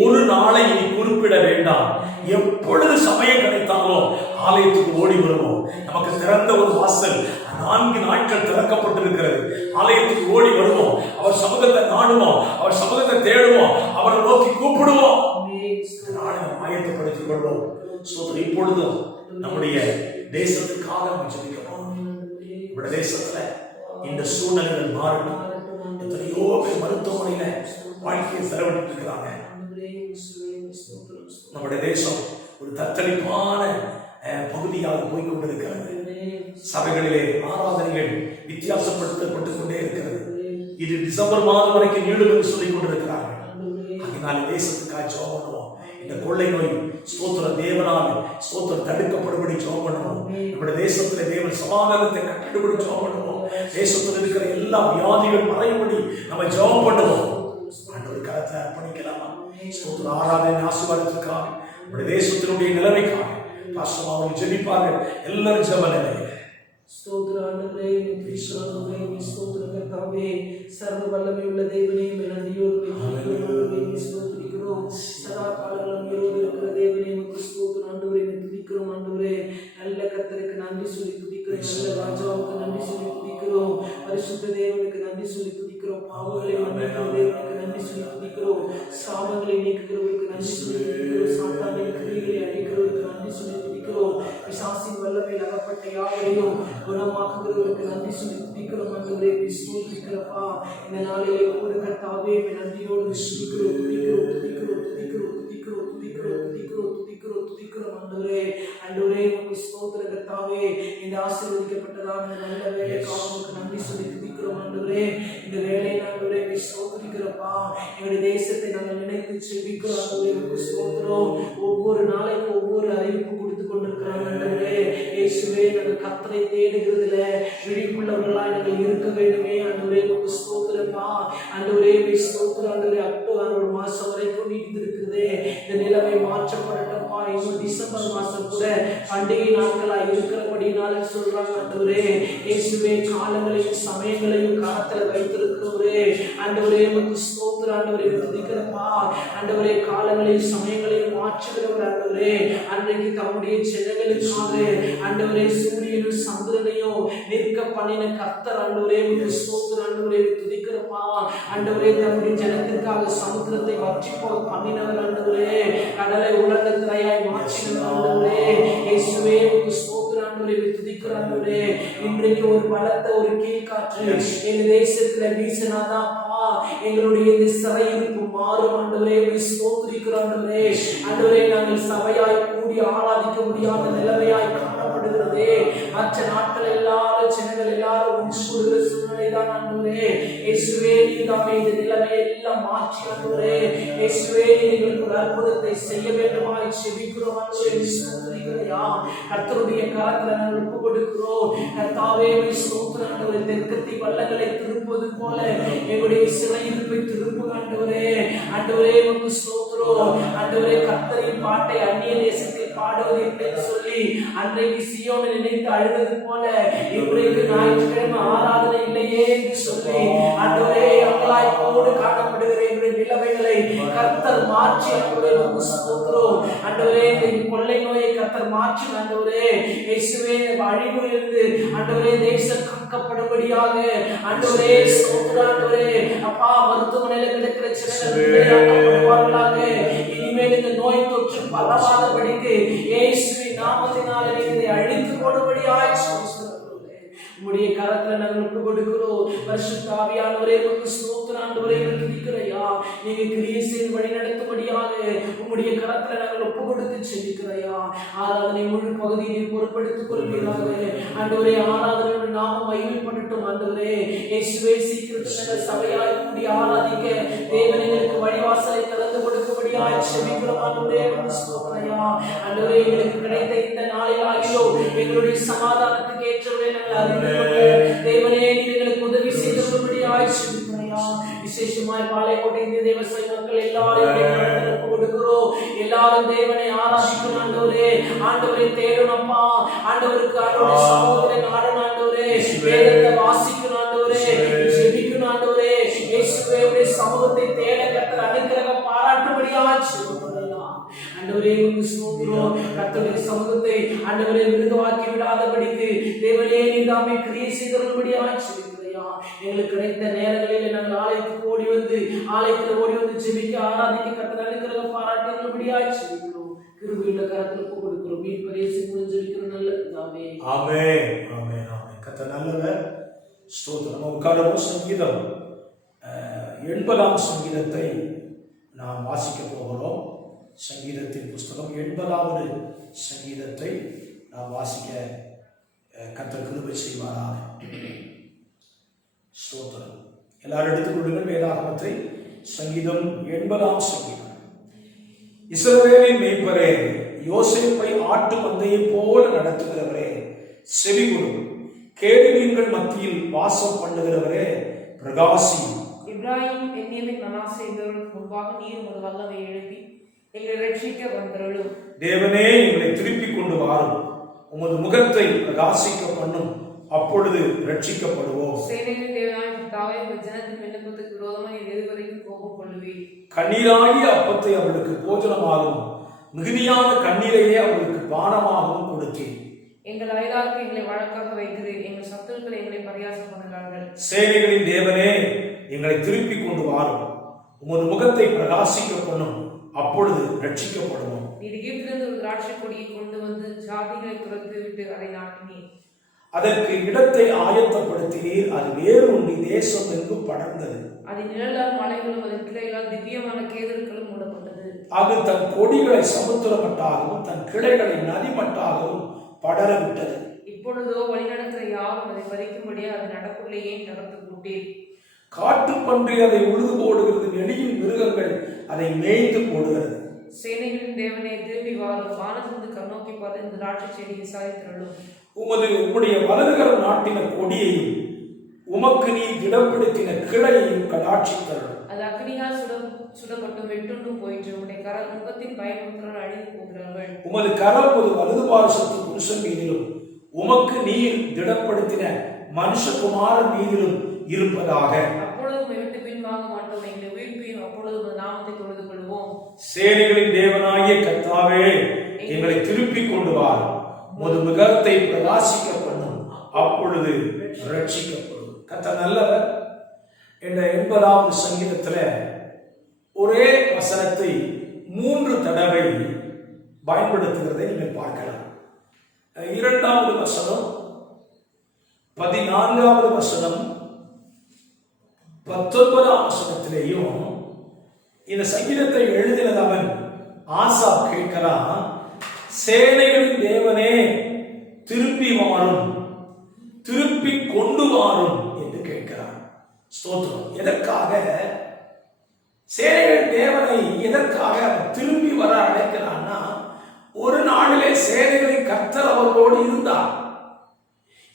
ஒரு நாளை இனி குறிப்பிட வேண்டாம். எப்பொழுது சமயம் கிடைத்தாலும் ஆலயத்துக்கு ஓடி வருவோம். நமக்கு திறந்த ஒரு வாசல் 4 நாட்கள் திறக்கப்பட்டிருக்கிறது. ஆலயத்துக்கு ஓடி வருவோம். அவர் சமூகத்தை நாடுவோம், அவர் சமூகத்தை தேடுவோம், அவரை நோக்கி கூப்பிடுவோம். ஆயத்தப்படுத்திக் கொள்வோம். இப்பொழுதும் நம்முடைய தேசத்துக்காக நம்ம ஜெபிக்கிறோம். நம்முடைய தேசத்துல இந்த சூழ்நிலைகள் மாறட்டும். எத்தனையோ பேர் மருத்துவமனையில வாழ்க்கையை செலவழித்து இருக்கிறாங்க. நம்முடைய தேசம் ஒரு தத்தளிப்பான பகுதியாக போய்கொண்டிருக்கிறது. சபைகளிலே ஆராதனைகள் வித்தியாசப்படுத்தப்பட்டுக் கொண்டே இருக்கிறது. இது டிசம்பர் மாதம் வரைக்கும் நீடும் என்று சொல்லிக் கொண்டிருக்கிறார்கள். அதனால தேசத்துக்காக ஜெபம் பண்ணுவோம். இந்த கொள்ளை நோய் ஸ்தோத்திரம் தேவனால் ஸ்தோத்திரம் தடுக்கப்படும்படி ஜெபம் பண்ணுவோம். நம்முடைய தேசத்துல தேவன் சமாதானத்தை கட்டிடும்படி ஜெபம் பண்ணுவோம். தேசத்தில் இருக்கிற எல்லா வியாதிகள் மறையும்படி நம்ம ஜெபம் பண்ணுவோம். ஆண்டவர் கரத்தை அர்ப்பணிக்கலாமா? ஸ்தோத்திரம் ஆராதனை ஆசீர்வாதத்திற்காக நம்முடைய தேசத்தினுடைய நிலைமைக்காக பாஸ்டர் அவர்கள் ஜெபிப்பார்கள். எல்லாரும் ஜெப நிலையில ஸ்தோத்திராண்டவரே, ஸ்தோத்திர கர்த்தாவே, சர்வ வல்லமை உள்ள தேவனே, நன்றியோடு ஸ்தோத்திரிக்கிறோம். சதா காலங்களும் உயிரோடு இருக்கிற தேவனே, உமக்கு ஸ்தோத்திரம் ஆண்டவரே, துதிக்கிறோம் ஆண்டவரே. நல்ல கர்த்தருக்கு நன்றி சொல்லி துதிக்கிறோம். நல்ல ராஜாவுக்கு நன்றி சொல்லி துதிக்கிறோம். பரிசுத்த தேவனுக்கு நன்றி சொல்லி துதிக்கிறோம். பாவங்களை மன்னிக்கிற தேவனுக்கு நன்றி சொல்லி துதிக்கிறோம். சாபங்களை நீக்குகிறவருக்கு நன்றி சொல்லி துதிக்கிறோம். சாத்தானின் கிரியைகளை அழிக்கிறவருக்கு நன்றி சொல்லி துதிக்கிறோம். பிசாசின் வல்லமையில் அகப்பட்ட யாவரையும் குணமாக்குகிறவருக்கு நன்றி சொல்லி துதிக்கிறோம் ஆண்டவரே. ஸ்தோத்திரிக்கிறப்பா, இந்த நாளிலே கூட கர்த்தாவே நன்றியோடு துதிக்கிறோம் துதிக்கிறோம் துதிக்கிறோம் துதிக்கிறோம் துதிக்கிறோம் துதிக்கிறோம் துதிக்கிறோம் துதிக்கிறோம் துதிக்கிறோம் ஆண்டவரே. ஆண்டவரே உமக்கு ஸ்தோத்திர கர்த்தாவே, இந்த ஆசீர்வதிக்கப்பட்டதான நல்ல வேலைக்காக உமக்கு நன்றி சொல்லி துதிக்கிறோம் ஆண்டவரே. இந்த வேலையை ஆண்டவரே ஸ்தோத்திரிக்கிறப்பா, எங்களுடைய தேசத்தை நாங்கள் நினைத்து செபிக்கிறோம் ஆண்டவரே. உமக்கு ஸ்தோத்திரம். ஒவ்வொரு நாளைக்கு ஒவ்வொரு அறிவிப்பு கொடுத்து கொண்டிருக்கிறாங்க ஆண்டவரே. இயேசுவே, நாங்கள் கர்த்தரை தேடுகிறதுல விழிப்புள்ளவர்களாய் நாங்கள் இருக்க வேண்டுமே ஆண்டவரே. உமக்கு ஸ்தோத்திரப்பா ஆண்டவரே. ஸ்தோத்திரம் ஆண்டவரே. அக்டோபர் மாசம் வரைக்கும் நீடித்திருக்குது. இந்த நிலைமை மாற்றப்படட்டப்பா. இன்னும் டிசம்பர் மாசம் கூட பண்டிகை நாட்களாய் இருக்கிறபடினால சொல்றாங்க ஆண்டவரே. இயேசுவே, காலங்களையும் சமயங்களையும் கரத்துல வைத்திருக்கிறவரே ஆண்டவரே. உமக்கு ஸ்தோத்திரம் ஆண்டவரே. துதிக்கிறப்பா ஆண்டவரே. காலங்களையும் சமயங்களையும் மாற்றுகிறவர் ஆண்டவரே. அன்றைக்கு தம்முடைய ஜனங்களுக்காக ஆண்டவரே சூரியனும் சந்திரனையும் நிற்க பண்ணின கர்த்தர் ஆண்டவரே. உமக்கு ஸ்தோத்திரம் ஆண்டவரே. துதிக்கிறப்பா ஆண்டவரே. தம்முடைய ஜனத்திற்காக சமுத்திரத்தை வற்றி போக பண்ணினவர் ஆண்டவரே. கடலை உலர்ந்த திரையாய் மாற்றினவர் ஆண்டவரே. இயேசுவே, உமக்கு ஸ்தோத்திரம் ஆண்டவரே. துதிக்கிறோம் ஆண்டவரே. இன்றைக்கு ஒரு பலத்த ஒரு கீழ்காற்று எங்க தேசத்துல வீசினாதான்ப்பா எங்களுடைய இந்த சிறையிருப்பு மாறும் ஆண்டவரே. ஸ்தோத்திரிக்கிறோம் ஆண்டவரே. ஆண்டவரே, நாங்கள் சபையாய் கூடி ஆராதிக்க முடியாத நிலைமையாய் காணப்படுகிறதே. மற்ற நாட்கள் எல்லாரும் ஜனங்கள் எல்லாரும் ஒன்று கூடுகிற சூழ்நிலைதான் ஆண்டவரே. இயேசுவே, நீதாமே இந்த நிலைமையை எல்லாம் மாற்றி ஆண்டவரே. இயேசுவே, எங்களுக்கு ஒரு அற்புதத்தை செய்ய வேண்டுமாய் செபிக்கிறோம் ஆண்டவரே. ஸ்தோத்திரிக்கிறையா கர்த்தருடைய கரத்துல நாங்கள் ஒப்பு கொடுக்கிறோம். கர்த்தாவே, ஸ்தோத்திரம் ஆண்டவரே. தெற்கத்தி வல்லங்களை திருப்புவது போல எங்களுடைய சிறையிருப்பை திருப்பு ஆண்டவரே. ஆண்டவரே, உமக்கு ஸ்தோத்திரம் ஆண்டவரே. கர்த்தரின் பாட்டை அந்நிய தேசத்தில் பாடுவது என்று சொல்லி அன்றைக்கு சீயோனை நினைத்து அழுவது போல இன்றைக்கு ஞாயிற்றுக்கிழமை ஆராதனை இல்லையே என்று சொல்லி ஆண்டவரே அங்கலாய்ப்போடு காணப்படுகிற எங்களுடைய நிலைமைகளை கர்த்தர் மாற்றி ஆண்டவரே. உமக்கு ஸ்தோத்திரம் ஆண்டவரே. இந்த கொள்ளை நோயை கர்த்தர் மாற்றி ஆண்டவரே. இயேசுவே, அழிவிலிருந்து ஆண்டவரே தேசம் காக்கப்படும்படியாக ஆண்டவரே ஸ்தோத்திரம் ஆண்டவரே. அப்பா, மருத்துவமனையில கிடக்கிற சிலர்களாக இனிமேல் இந்த நோய் தொற்று பரவாதபடிக்கு இயேசுவின் நாமத்தினாலே இதை அழித்து போடும்படியாய் உம்முடைய கரத்துல நாங்கள் ஒப்பு கொடுக்கிறோம். பரிசுத்த ஆவியானவரே, உமக்கு ஸ்தோத்திரம் ஆண்டவரே. துதிக்கிறையா, நீங்க கிரியை செய்து வழி நடத்தும்படியாக உம்முடைய கரத்துல நாங்கள் ஒப்பு கொடுத்து செபிக்கிறையா. ஆராதனை முழு பகுதியை பொறுப்படுத்திக் கொள்வீராக ஆண்டவரே. ஆராதனை நாமம் மகிமைப்படட்டும் ஆண்டவரே. இயேசுவே, சீக்கிரத்தில் சபையாய் கூடி ஆராதிக்க தேவனுக்கு வழிவாசலை திறந்து கொடுக்கும்படியாய் செபிக்கிறோம் ஆண்டவரே. ஸ்தோத்திரையா ஆண்டவரே. எங்களுக்கு கிடைத்த இந்த நாளில் ஆகியோ எங்களுடைய சமாதானத்துக்கு ஏற்றவரை நாங்கள் அறிந்து தேவனே, எங்களுக்கு உதவி செய்தபடியாய் செபிக்கிறோம். விசேஷமாய் பாளையக்கோட்டை தேவசபை மக்கள் எல்லாரும் கொடுக்கிறோம். எல்லாரும் தேவனை ஆராதிக்கணும் ஆண்டவரே. ஆண்டவரை தேடணும் அப்பா. ஆண்டவருக்கு ஆண்டவருடைய சமூகத்தை நாடணும் ஆண்டவரே. வேதத்தை வாசிக்கணும் ஆண்டவரே. ஜெபிக்கணும் ஆண்டவரே. இயேசுவே, சமூகத்தை தேட கர்த்தர் அனுக்கிரகம் பாராட்டும்படியாய் ஆண்டவரே உமக்கு ஸ்தோத்திரம். கர்த்தருடைய சமூகத்தை ஆண்டவரே விருதுவாக்கி விடாதபடிக்கு தேவனே நீதாமே கிரியை செய்தருளும்படியாய் செபிக்கிறேன். எங்களுக்கு கிடைத்த நேரங்களில் நாங்கள் ஆலயத்துக்கு ஓடி வந்து ஜெபிக்க ஆராதிக்க கர்த்தர் அனுக்கிரகம் பாராட்டும்படியாய் செபிக்கிறோம். கிருபையுள்ள கரத்தில் ஒப்புக் கொடுக்கிறோம். மீட்பர் இயேசு மூலம் ஜெபிக்கிற நல்ல பிதாவே. ஆமென், ஆமென், ஆமென். கர்த்தர் நல்லவர். ஸ்தோத்திரம். நம்ம உட்காரவும் சங்கீதம் 80ஆம் சங்கீதத்தை நாம் வாசிக்க போகிறோம். சங்கீதத்தின் புஸ்தகம் 80வது சங்கீதத்தை நாம் வாசிக்க கர்த்தர் கிருபை செய்வாராக. ஸ்தோத்திரம். எல்லாரும் எடுத்துக்கொள்ளுங்கள் வேதாகமத்தை. சங்கீதம் 80ஆம் சங்கீதம். இஸ்ரவேலின் மேய்ப்பரே, யோசேப்பை ஆட்டு மந்தையை போல நடத்துகிறவரே, செவி கொடு. கேருபீன்கள் மத்தியில் வாசம் பண்ணுகிறவரே, பிரகாசி. இப்ராஹிம் என்யமின் மனாசே என்பவர்களுக்கு முன்பாக நீர் உமது வல்லமை எழுப்பி எங்களை ரட்சிக்க வந்தருளும். தேவனே, எங்களை திருப்பிக் கொண்டு வாரும். உமது முகத்தை பிரகாசிக்க பண்ணும், அப்பொழுது ரட்சிக்கப்படுவோம். சேனைகளின் தேவனாகிய கர்த்தாவே, உமது ஜனத்தின் விண்ணப்பத்துக்கு விரோதமாக நீர் எதுவரைக்கும் கோபம் கொள்ளுவீர்? கண்ணீராகிய அப்பத்தை அவர்களுக்கு போஜனமாகவும் மிகுதியான கண்ணீரையே அவர்களுக்கு பானமாகவும் கொடுத்தேன். எங்கள் அயலாருக்கு எங்களை வழக்காக வைக்கிறேன், எங்கள் சத்துருக்களை எங்களை பரியாசம் பண்ணுகிறார்கள். சேனைகளின் தேவனே, எங்களை திருப்பிக் கொண்டு வாரும். உமது முகத்தை பிரகாசிக்க பண்ணும், அப்பொழுது ரட்சிக்கப்படுவோம். நீர் எகிப்திலிருந்து ஒரு திராட்சை கொடியை கொண்டு வந்து ஜாதிகளை துரத்து விட்டு அதை நாட்டினீர். அதற்கு இடத்தை ஆயத்தப்படுத்தினீர், அது வேரூன்றி தேசம் எங்கும் படர்ந்தது. அதன் நிழலால் மலைகளும் அதன் கிளைகளால் திவ்யமான கேதர்களும் மூடப்பட்டது. அது தன் கொடிகளை சமுத்திரமட்டாகவும் தன் கிளைகளை நதிமட்டாகவும் படர விட்டது. இப்பொழுதோ வழிநடக்கிற யாரும் அதை பறிக்கும்படியா அது நடக்குள்ளேயே நடத்து போட்டீர். காட்டுப்பன்றி அதை உழுது போடுகிறது, நெடியின் மிருகங்கள் அதை மேய்ந்து போடுகிறது. சேனைகளின் தேவனே, திரும்பி வாரும். வானத்திலிருந்து கண்ணோக்கி பார்த்து இந்த திராட்சை செடி விசாரித்திரளும். உம்முடைய வலதுகரம் நாட்டின கொடியையும் உமக்கு நீ திடப்படுத்தின கிளையையும் கடாட்சித்தருளும். அது அக்னியால் சுடப்பட்டும் வெட்டுண்டும் போயிற்று. உம்முடைய முகத்தின் பயமுறுத்தலால் அழிந்து போகிறார்கள். உமது கரம் ஒரு வலது பாரசத்து புருஷன் மீதிலும் உமக்கு நீர் திடப்படுத்தின மனுஷகுமாரன் மீதிலும் இருப்பதாக. அப்பொழுது உம்மை விட்டு பின்வாங்க மாட்டோம், எங்களை உயிர்ப்பையும் அப்பொழுது உமது நாமத்தை தொழுது கொள்வோம். சேனைகளின் தேவனாகிய கர்த்தாவே, எங்களை திருப்பிக் கொண்டு வார். உமது முகத்தை பிரகாசிக்க பண்ணும், அப்பொழுது ரட்சிக்கப்படும். கர்த்தர் நல்லவர். என்ற 80வது சங்கீதத்துல ஒரே வசனத்தை 3 தடவை பயன்படுத்துகிறதை நீங்கள் பார்க்கலாம். 2வது வசனம், 14வது வசனம், 19ஆம் வசனத்திலேயும் இந்த சங்கீதத்தை எழுதினது அவன் ஆசாப் கேட்கிறான், சேனைகளின் தேவனே திருப்பி வாரும், திருப்பி கொண்டு வாரும் என்று கேட்கிறான். ஸ்தோத்திரம். எதற்காக சேனைகளின் தேவனை எதற்காக திரும்பி வர அழைக்கிறான்னா, ஒரு நாளிலே சேனைகளின் கர்த்தர் அவர்களோடு இருந்தார்.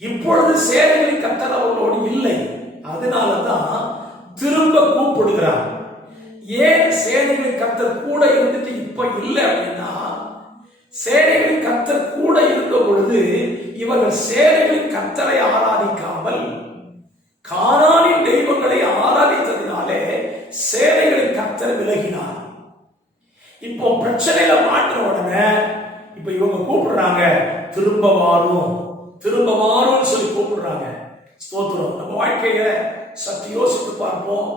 இப்பொழுது சேனைகளின் கர்த்தர் அவர்களோடு இல்லை. அதனாலதான் திரும்ப கூப்பிடுகிறார். ஏன் சேனைகளின் கர்த்தர் கூட இருந்துட்டு இப்ப இல்லை அப்படின்னா, சேனைகளின் கர்த்தர் கூட இருந்த பொழுது இவர்கள் சேனைகளின் கர்த்தரை ஆராதிக்காமல் கானானின் தெய்வங்களை ஆராதித்ததினாலே சேனைகளின் கர்த்தர் விலகினார். இப்போ பிரச்சனையில மாற்ற உடனே இப்ப இவங்க கூப்பிடுறாங்க, திரும்ப வாரும், திரும்ப வாரும் சொல்லி கூப்பிடுறாங்க. ஸ்தோத்திரம். நம்ம வாழ்க்கையில சற்று யோசித்து பார்ப்போம்.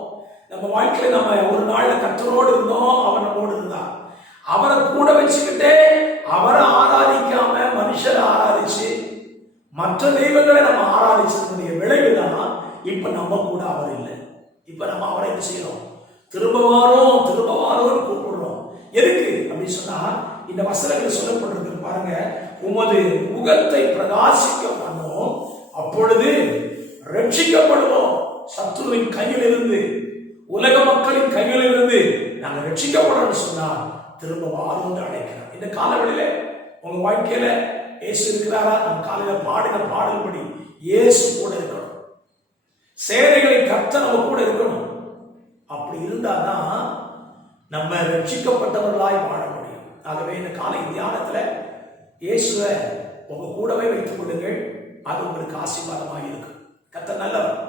நம்ம வாழ்க்கையில நம்ம ஒரு நாள்ல கர்த்தரோடு இருந்தோம், அவர் நம்மோடு இருந்தார். அவரை கூட வச்சுக்கிட்டே அவரை ஆராதிக்காம மனுஷரை ஆராதிச்சு மற்ற தெய்வங்களை நம்ம ஆராதிச்சதுடைய விளைவுதான் இப்ப நம்ம கூட அவர் இல்லை. இப்ப நம்ம அவரை என்ன செய்யறோம்? திரும்ப வாரோம், திரும்ப வாரோம் கூப்பிடுறோம். எதுக்கு அப்படின்னு சொன்னா, இந்த வசனங்கள் சொல்லப்பட்டிருக்கு பாருங்க, உமது முகத்தை பிரகாசிக்க பண்ணும், அப்பொழுது ரட்சிக்கப்படுவோம். சத்துருவின் கையில் இருந்து, உலக மக்களின் கையில் இருந்து நாங்க ரட்சிக்கப்படணும்னு சொன்னா திரும்ப வாரும் அழைக்கிறோம். இந்த காலவெளியில உங்க வாழ்க்கையில இயேசு இருக்கிறாரா? நம்ம காலையில பாடின பாடல்படி இயேசு கூட இருக்கணும். சேனைகளின் கர்த்தர் நம்ம கூட இருக்கணும். அப்படி இருந்தாதான் நம்ம ரட்சிக்கப்பட்டவர்களாய் வாழ முடியும். ஆகவே இந்த காலை தியானத்துல இயேசுவை உங்க கூடவே வைத்துக் கொள்ளுங்கள். அது உங்களுக்கு ஆசீர்வாதமாக இருக்கும். கர்த்தர் நல்லவர்.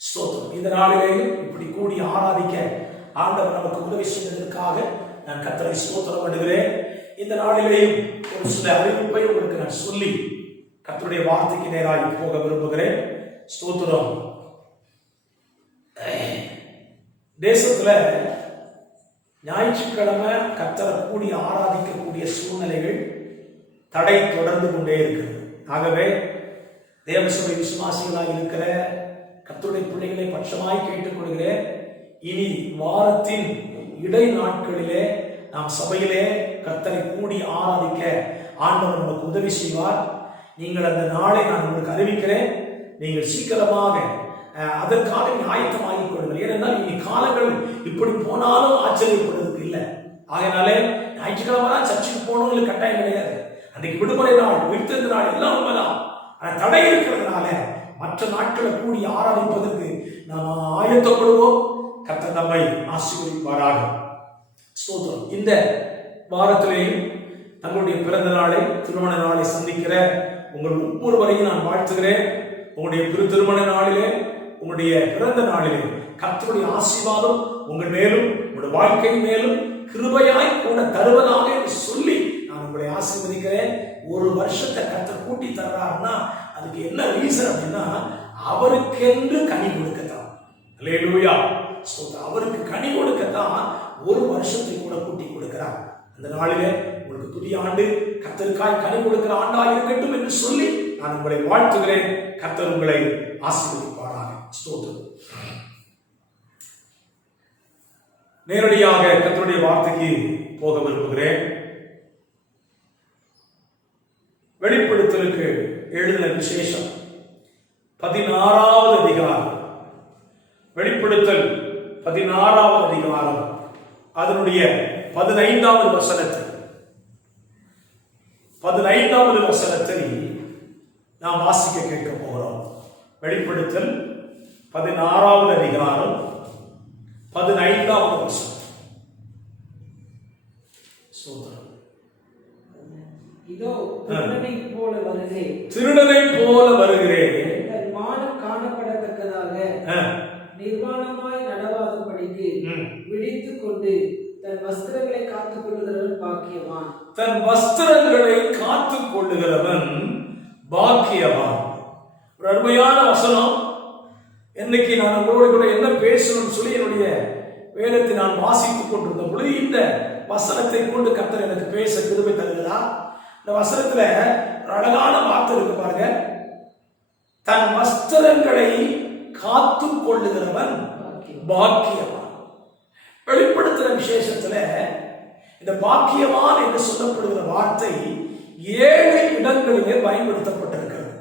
ஸ்தோத்திரம். இந்த நாளிலேயும் இப்படி கூடி ஆராதிக்க ஆண்டவர் நமக்கு உதவி செய்ததற்காக நான் கர்த்தரை ஸ்தோத்திரம் பண்ணுகிறேன். இந்த நாளிலேயும் ஒரு சில அறிவிப்பை உங்களுக்கு நான் சொல்லி கர்த்தருடைய வார்த்தைக்கு நேராக போக விரும்புகிறேன். ஸ்தோத்திரம். தேசத்துல ஞாயிற்றுக்கிழமை கர்த்தரை கூடி ஆராதிக்கக்கூடிய சூழ்நிலைகள் தடை தொடர்ந்து கொண்டே இருக்கிறது. ஆகவே தேவசபை விசுவாசிகளாக இருக்கிற கர்த்தருடைய பிள்ளைகளை பட்சமாய் கேட்டுக்கொள்கிறேன். இனி வாரத்தின் இடை நாட்களிலே நாம் சபையிலே கர்த்தரை கூடி ஆராதிக்க ஆண்டவர் நமக்கு உதவி செய்வார். நீங்கள் அந்த நாளை நான் உங்களுக்கு அறிவிக்கிறேன். நீங்கள் சீக்கிரமாக அதற்காக ஆயத்தமாகிக் கொள்ளுங்கள். ஏனென்றால் இனி காலங்கள் இப்படி போனாலும் ஆச்சரியப்படுவதற்கு இல்லை. ஆகையினாலே ஞாயிற்றுக்கிழமை தான் சர்ச்சுக்கு போகணுங்களுக்கு கட்டாயம் கிடையாது. அன்றைக்கு விடுமுறை நாள், உயிர்த்தெழுந்த நாள் எல்லாம் உண்மைதான். ஆனால் தடை இருக்கிறதுனால மற்ற நாட்களை கூடி ஆராதிப்பதற்கு நாம் ஆயத்தப்படுவோம். கர்த்தர் நம்மை ஆசீர்வதிப்பாராக. ஸ்தோத்திரம். இந்த வாரத்திலேயும் தங்களுடைய பிறந்த நாளை, திருமண நாளை சந்திக்கிற உங்கள் ஒவ்வொருவரையும் நான் வாழ்த்துகிறேன். உங்களுடைய திருமண நாளிலே, உங்களுடைய பிறந்த நாளிலே கர்த்தருடைய ஆசீர்வாதம் உங்கள் மேலும் உங்களுடைய வாழ்க்கை மேலும் கிருபையாய் கூட தருவதாக என்று சொல்லி நான் உங்களை ஆசீர்வதிக்கிறேன். ஒரு வருஷத்தை கர்த்தர் கூட்டி தர்றாருன்னா அதுக்கு என்ன ரீசன் அப்படின்னா, அவருக்கென்று கனி கொடுக்கத்தான். அல்லேலூயா. அவருக்கு கனி கொடுக்கத்தான் ஒரு வருஷத்தை கூட கூட்டி கொடுக்கிறார். அந்த நாளிலே உங்களுக்கு புதிய ஆண்டு கர்த்தருக்காய் கனி கொடுக்கிற ஆண்டாக இருக்கட்டும் என்று சொல்லி நான் உங்களை வாழ்த்துகிறேன். கர்த்தர் உங்களை ஆசீர்வதிப்பாராக. ஸ்தோத்திரம். நேரடியாக கர்த்தருடைய வார்த்தைக்கு போக விரும்புகிறேன். வெளிப்படுத்தலுக்கு எழுதின விசேஷம் 16வது அதிகாரம். வெளிப்படுத்தல் 16வது அதிகாரம் அதனுடைய 15வது வசனத்தை நாம் வாசிக்க கேட்க போகிறோம். வெளிப்படுத்தல் 16வது அதிகாரம் 15வது வசனம். இதோ திருடனைப் போல வருகிறேன், தன் மானம் காணப்படத்தக்கதாக நிர்வாணமாய் நடவாதபடிக்கு விழித்துக் கொண்டு தன் வஸ்திரங்களை காத்துக் கொள்ளுகிறவன் பாக்கியவான். தன் வஸ்திரங்களை காத்துக் கொள்ளுகிறவன் பாக்கியவான். ஒரு அருமையான வசனம். இன்னைக்கு நான் உங்களோட கூட என்ன பேசணும்னு சொல்லி என்னுடைய வேதத்தை நான் வாசித்துக் கொண்டிருந்த பொழுது இந்த வசனத்தை கொண்டு கர்த்தர் எனக்கு பேச கிருபை தருகிறார். இந்த வசனத்துல ஒரு அழகான வார்த்தை இருக்கு பாருங்க. தன் வஸ்திரங்களை காத்துக் கொள்ளுகிறவன் பாக்கியவான். வெளிப்படுத்துற விசேஷத்துல இந்த பாக்கியவான் என்று சொல்லப்படுகிற வார்த்தை 7 இடங்களிலே பயன்படுத்தப்பட்டிருக்கிறது.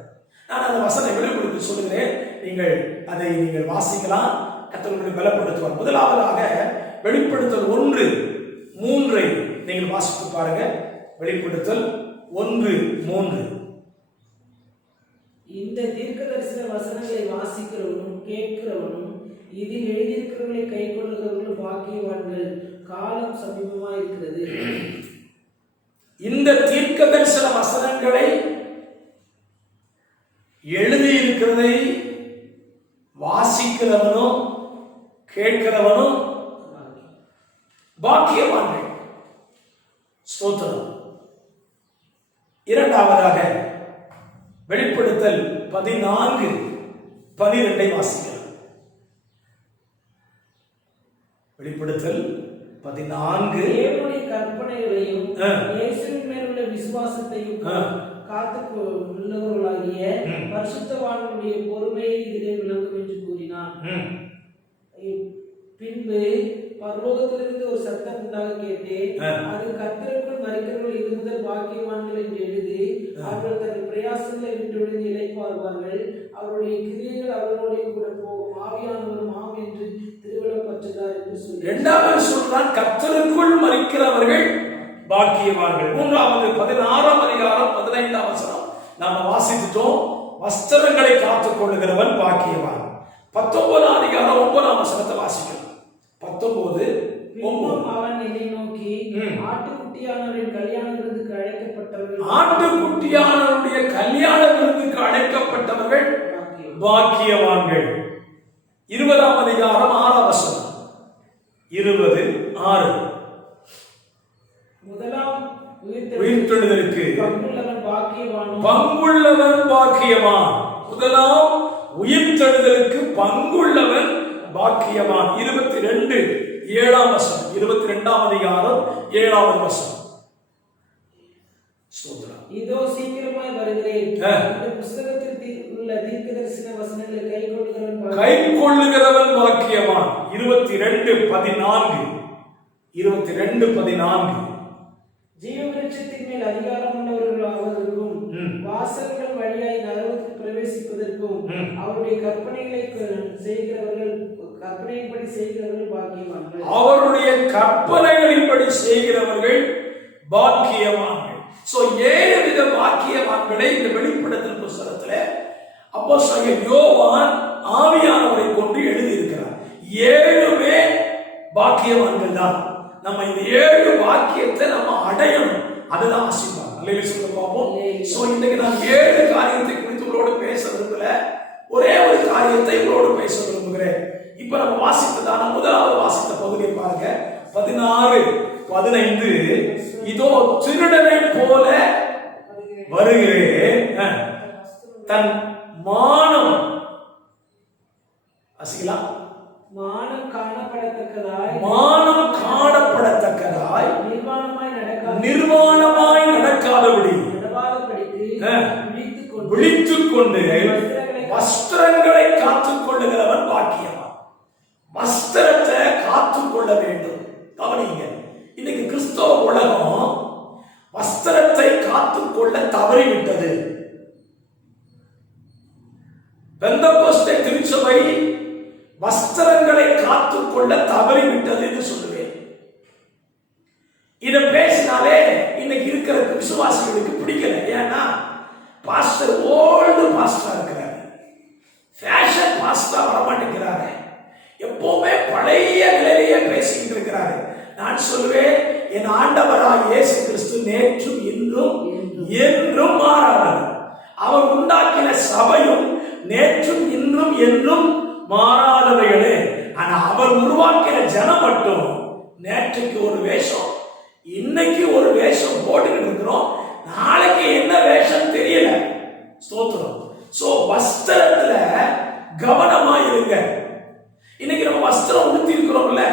நான் அந்த வசனம் வெளிப்படுத்தி சொல்லுகிறேன். அதை நீங்கள் வாசிக்கலாம். கர்த்தர் பலப்படுத்துவார். முதலாவதாக வெளிப்படுத்தல் 1:3 நீங்கள் வாசித்து பாருங்க. வெளிப்படுத்தல் 1:3. இந்த தீர்க்கதரிசன வசனங்களை வாசிக்கிறவனும் கேட்கிறவனும் இதில் எழுதியிருக்கிறவர்களை கை கொள்ளுகிறவர்களும் பாக்கியவான்கள், காலம் சமீபமாய் இருக்கிறது. இந்த தீர்க்கதரிசன வசனங்களை எழுதியிருக்கிறதை வாசிக்கிறவனும் கேட்கிறவனும் பாக்கியவான்கள். ஸ்தோத்திரம். இரண்டாவதாக வெளிப்படுத்தல் 14:12 வாசிக்கலாம். வெளிப்படுத்தல் 14 தேவனுடைய கற்பனைகளையும் இயேசுவின் மேல் உள்ள விசுவாசத்தையும் காத்துக் கொள்ளுகிறவர்களாகிய பரிசுத்தவான்களுடைய பொறுமையை இதிலே விளங்கும் என்று கூறினார். பின்பு பரலோகத்திலிருந்து ஒரு சத்தம் உண்டாக கேட்டேன். அது கர்த்தருக்குள் மரிக்கிறவர்கள் இருந்தல் பாக்கியவான்கள் என்று எழுதி, அவர்கள் தங்கள் பிரயாசங்களை விட்டு விழுந்து இளைப்பாறுவார்கள். அவருடைய கிரியைகள் அவர்களோட கூட போகும். ஆவியானவரும் ஆம் என்று திருவிழப்பட்டார் என்று சொல்லி இரண்டாவது சொல்றான், கர்த்தருக்குள் மரிக்கிறவர்கள் பாக்கியவான்கள். மூன்றாவது 16ஆம் அதிகாரம் 15ஆம் வசனம் நாம வாசித்துட்டோம். வஸ்திரங்களை காத்துக் கொள்ளுகிறவன் பாக்கியவான். 19ஆம் அதிகாரம் 9ஆம் வசனத்தை வாசிக்கலாம். 19:9 அவன் என்னை நோக்கி, ஆட்டுக்குட்டியானவரின் கல்யாண விருந்துக்கு அழைக்கப்பட்டவர்கள், ஆட்டுக்குட்டியானவருடைய கல்யாண விருந்துக்கு அழைக்கப்பட்டவர்கள் பாக்கியவான்கள். 20ஆம் அதிகாரம் 6ஆம் வசனம். 20:6 உயிர்த்தெழுதலுக்கு பங்குள்ளவன் பாக்கியவானும். பங்குள்ளவன் பாக்கியவான். முதலாம் உயிர்த்தெழுதலுக்கு பங்குள்ளவன் பாக்கியவான். 22 7ஆம் வசனம், 22ஆம் அதிகாரம் 7வது வசனம். ஸ்தோத்திரம். இதோ சீக்கிரமாய் வருகிறேன். இந்த புஸ்தகத்தில் உள்ள தீர்க்கதரிசன வசனங்களை கைக்கொள்ளுகிறவன் பாக்கியவான். 22:14. 22:14. ஜீவவிருட்சத்தின் மேல் அதிகாரம் உள்ளவர்களாவதற்கும் வாசல்கள் வழியாய் நரகத்தில் பிரவேசிப்பதற்கும் அவருடைய கற்பனையின்படி செய்கிறவர்கள் பாக்கியவான்கள். அவருடைய கற்பனைகளின்படி செய்கிறவர்கள் பாக்கியவான்கள். சோ 7 வித பாக்கியவான்களை இந்த வெளிப்படுத்தல் புத்தகத்துல அப்போஸ்தலன் யோவான் ஆவியானவரை கொண்டு எழுதியிருக்கிறார். 7மே பாக்கியவான்கள் தான். நம்ம இந்த 7 பாக்கியத்தை நம்ம அடையணும். அதுதான் ஆசீர்வாதம். அல்லேலூயா சொல்ல பாப்போம். சோ இன்னைக்கு நான் 7 காரியத்தை குறித்து உங்களோட பேச விரும்பல. ஒரே ஒரு காரியத்தை உங்களோட பேச விரும்புகிறேன். இப்ப நம்ம வாசித்ததான முதலாவது வாசித்த பகுதியை பாருங்க. 16-15. இதோ திருடனை போல வருகிறேன், தன் மானம் அசிக்கலாம் மானம் காணப்படத்தக்கதாய் நிர்வாணமாய் நடக்காதபடி விழித்துக்கொண்டு வஸ்திரங்களை காத்துக் கொள்ளுகிறவன் பாக்கியவான். வஸ்திரத்தை காத்துக் கொள்ள வேண்டும். கவனிங்க, இன்னைக்கு கிறிஸ்தவ உலகம் வஸ்திரத்தை காத்துக் கொள்ள தவறிவிட்டது. பெந்தெகோஸ்தே திருச்சபை வஸ்திரங்களை காத்துக் கொள்ள தவறிவிட்டது என்று சொல்லுவேன். இதை பேசினாலே இன்னைக்கு இருக்கிற விசுவாசிகளுக்கு பிடிக்கல. ஏன்னா பாஸ்டர் ஓல்டு பாஸ்டரா இருக்கிறாரு, ஃபேஷன் பாஸ்டரா வரமாட்டேங்கிறாரு, எப்பவுமே பழைய நிலையிலேயே பேசிக்கிட்டு இருக்கிறாரு. நான் சொல்லுவேன், என் ஆண்டவராகிய இயேசு கிறிஸ்து நேற்றும் இன்றும் என்றும் மாறாதவர். அவர் உண்டாக்கின சபையும் நேற்றும் இன்றும் என்றும் மாறாதவைகளே. ஆனா அவர் உருவாக்கின ஜனம் மட்டும் நேற்றுக்கு ஒரு வேஷம், இன்னைக்கு ஒரு வேஷம் போட்டுக்கிட்டு இருக்கிறோம். நாளைக்கு என்ன வேஷம் தெரியல. ஸ்தோத்திரம். சோ வஸ்திரத்துல கவனமா இருங்க. இன்னைக்கு நம்ம வஸ்திரம் உடுத்தி இருக்கிறோம்ல.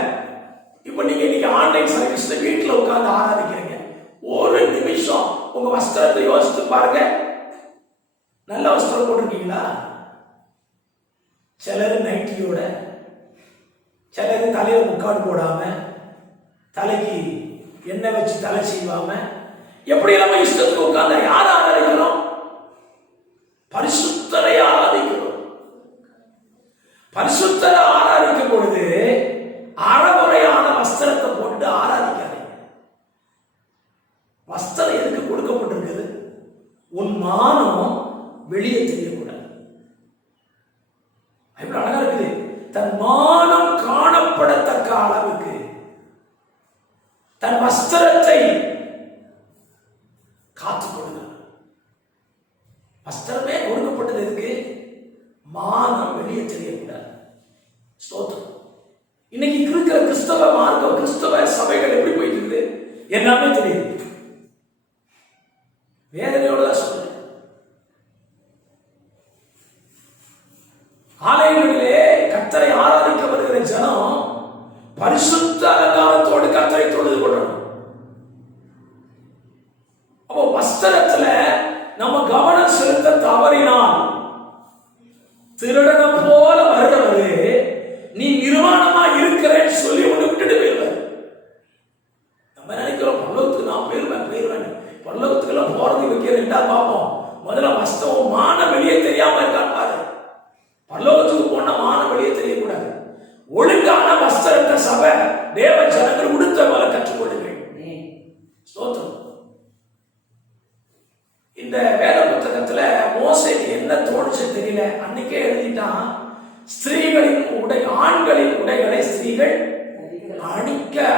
இப்ப நீங்க இன்னைக்கு ஆன்லைன் சர்வீஸ்ல வீட்டுல உட்கார்ந்து ஆராதிக்கிறீங்க. ஒரு நிமிஷம் உங்க வஸ்திரத்தை யோசித்து பாருங்க. நல்ல வஸ்திரம் போட்டிருக்கீங்களா? சிலர் நைட்டியோட, சிலர் தலையில முக்காடு போடாம, தலைக்கு எண்ணெய் வச்சு தலை செய்வாம, எப்படி நம்ம இஷ்டத்துக்கு உட்கார்ந்து யார் ஆராதிக்கிறோம்? பரிசுத்தரை ஆராதிக்கிறோம். பரிசுத்தரை ஆராதிக்கும் பொழுது அறமுறையான வஸ்திரத்தை போட்டு ஆராதிக்காதீங்க. வஸ்திரம் எதுக்கு கொடுக்கப்பட்டிருக்குது? உன் மானம் வெளியே தெரியக்கூடாது. எவ்வளவு அழகா இருக்குது. தன் மானம் காணப்படத்தக்க அளவுக்கு தன் வஸ்திரத்தை காத்துக் கொள்ளுங்கள். வஸ்திரமே கொடுக்கப்பட்டது எதுக்கு? மானம் வெளியே தெரியக்கூடாது. ஸ்தோத்திரம். இன்னைக்கு இருக்கிற கிறிஸ்தவ மார்க்கம், கிறிஸ்தவ சபைகள் எப்படி போயிட்டு இருக்குது எல்லாமே தெரியுது. வேதனையோட தான் சொல்றேன். ஆலயங்களிலே கர்த்தரை ஆராதிக்க வருகிற ஜனம் பரிசுத்த அலங்காரத்தோடு கர்த்தரை தொழுது கொள்ளணும். அப்போ வஸ்திரத்துல நம்ம கவனம் செலுத்த தவறினால் திருடனை போல வருகிறவரு நீ நிர்வாணமா இருக்கிறேன்னு சொல்லி ஒண்ணு விட்டுட்டு போயிடுவார். நம்ம நினைக்கிறோம் பல்லவத்துக்கு நான் போயிருவேன் பல்லவத்துக்கு எல்லாம் போறது வைக்கிறேன்டா பார்ப்போம். முதல்ல வஸ்திரம் மான வெளியே தெரியாம இருக்கான்னு பாரு. பல்லவத்துக்கு போன மான வெளியே தெரியக்கூடாது. ஒழுங்கான வஸ்திரத்தை சபை தேவ ஜனங்கள் உடுத்த போல கற்றுக்கொள்ளுங்கள். ஸ்தோத்திரம். இந்த வேத புத்தகத்துல மோசேக்கு என்ன தோணுச்சு தெரியல. அன்னைக்கே எழுதிட்டான், ஸ்திரீகளின் உடை, ஆண்களின் உடைகளை ஸ்திரீகள்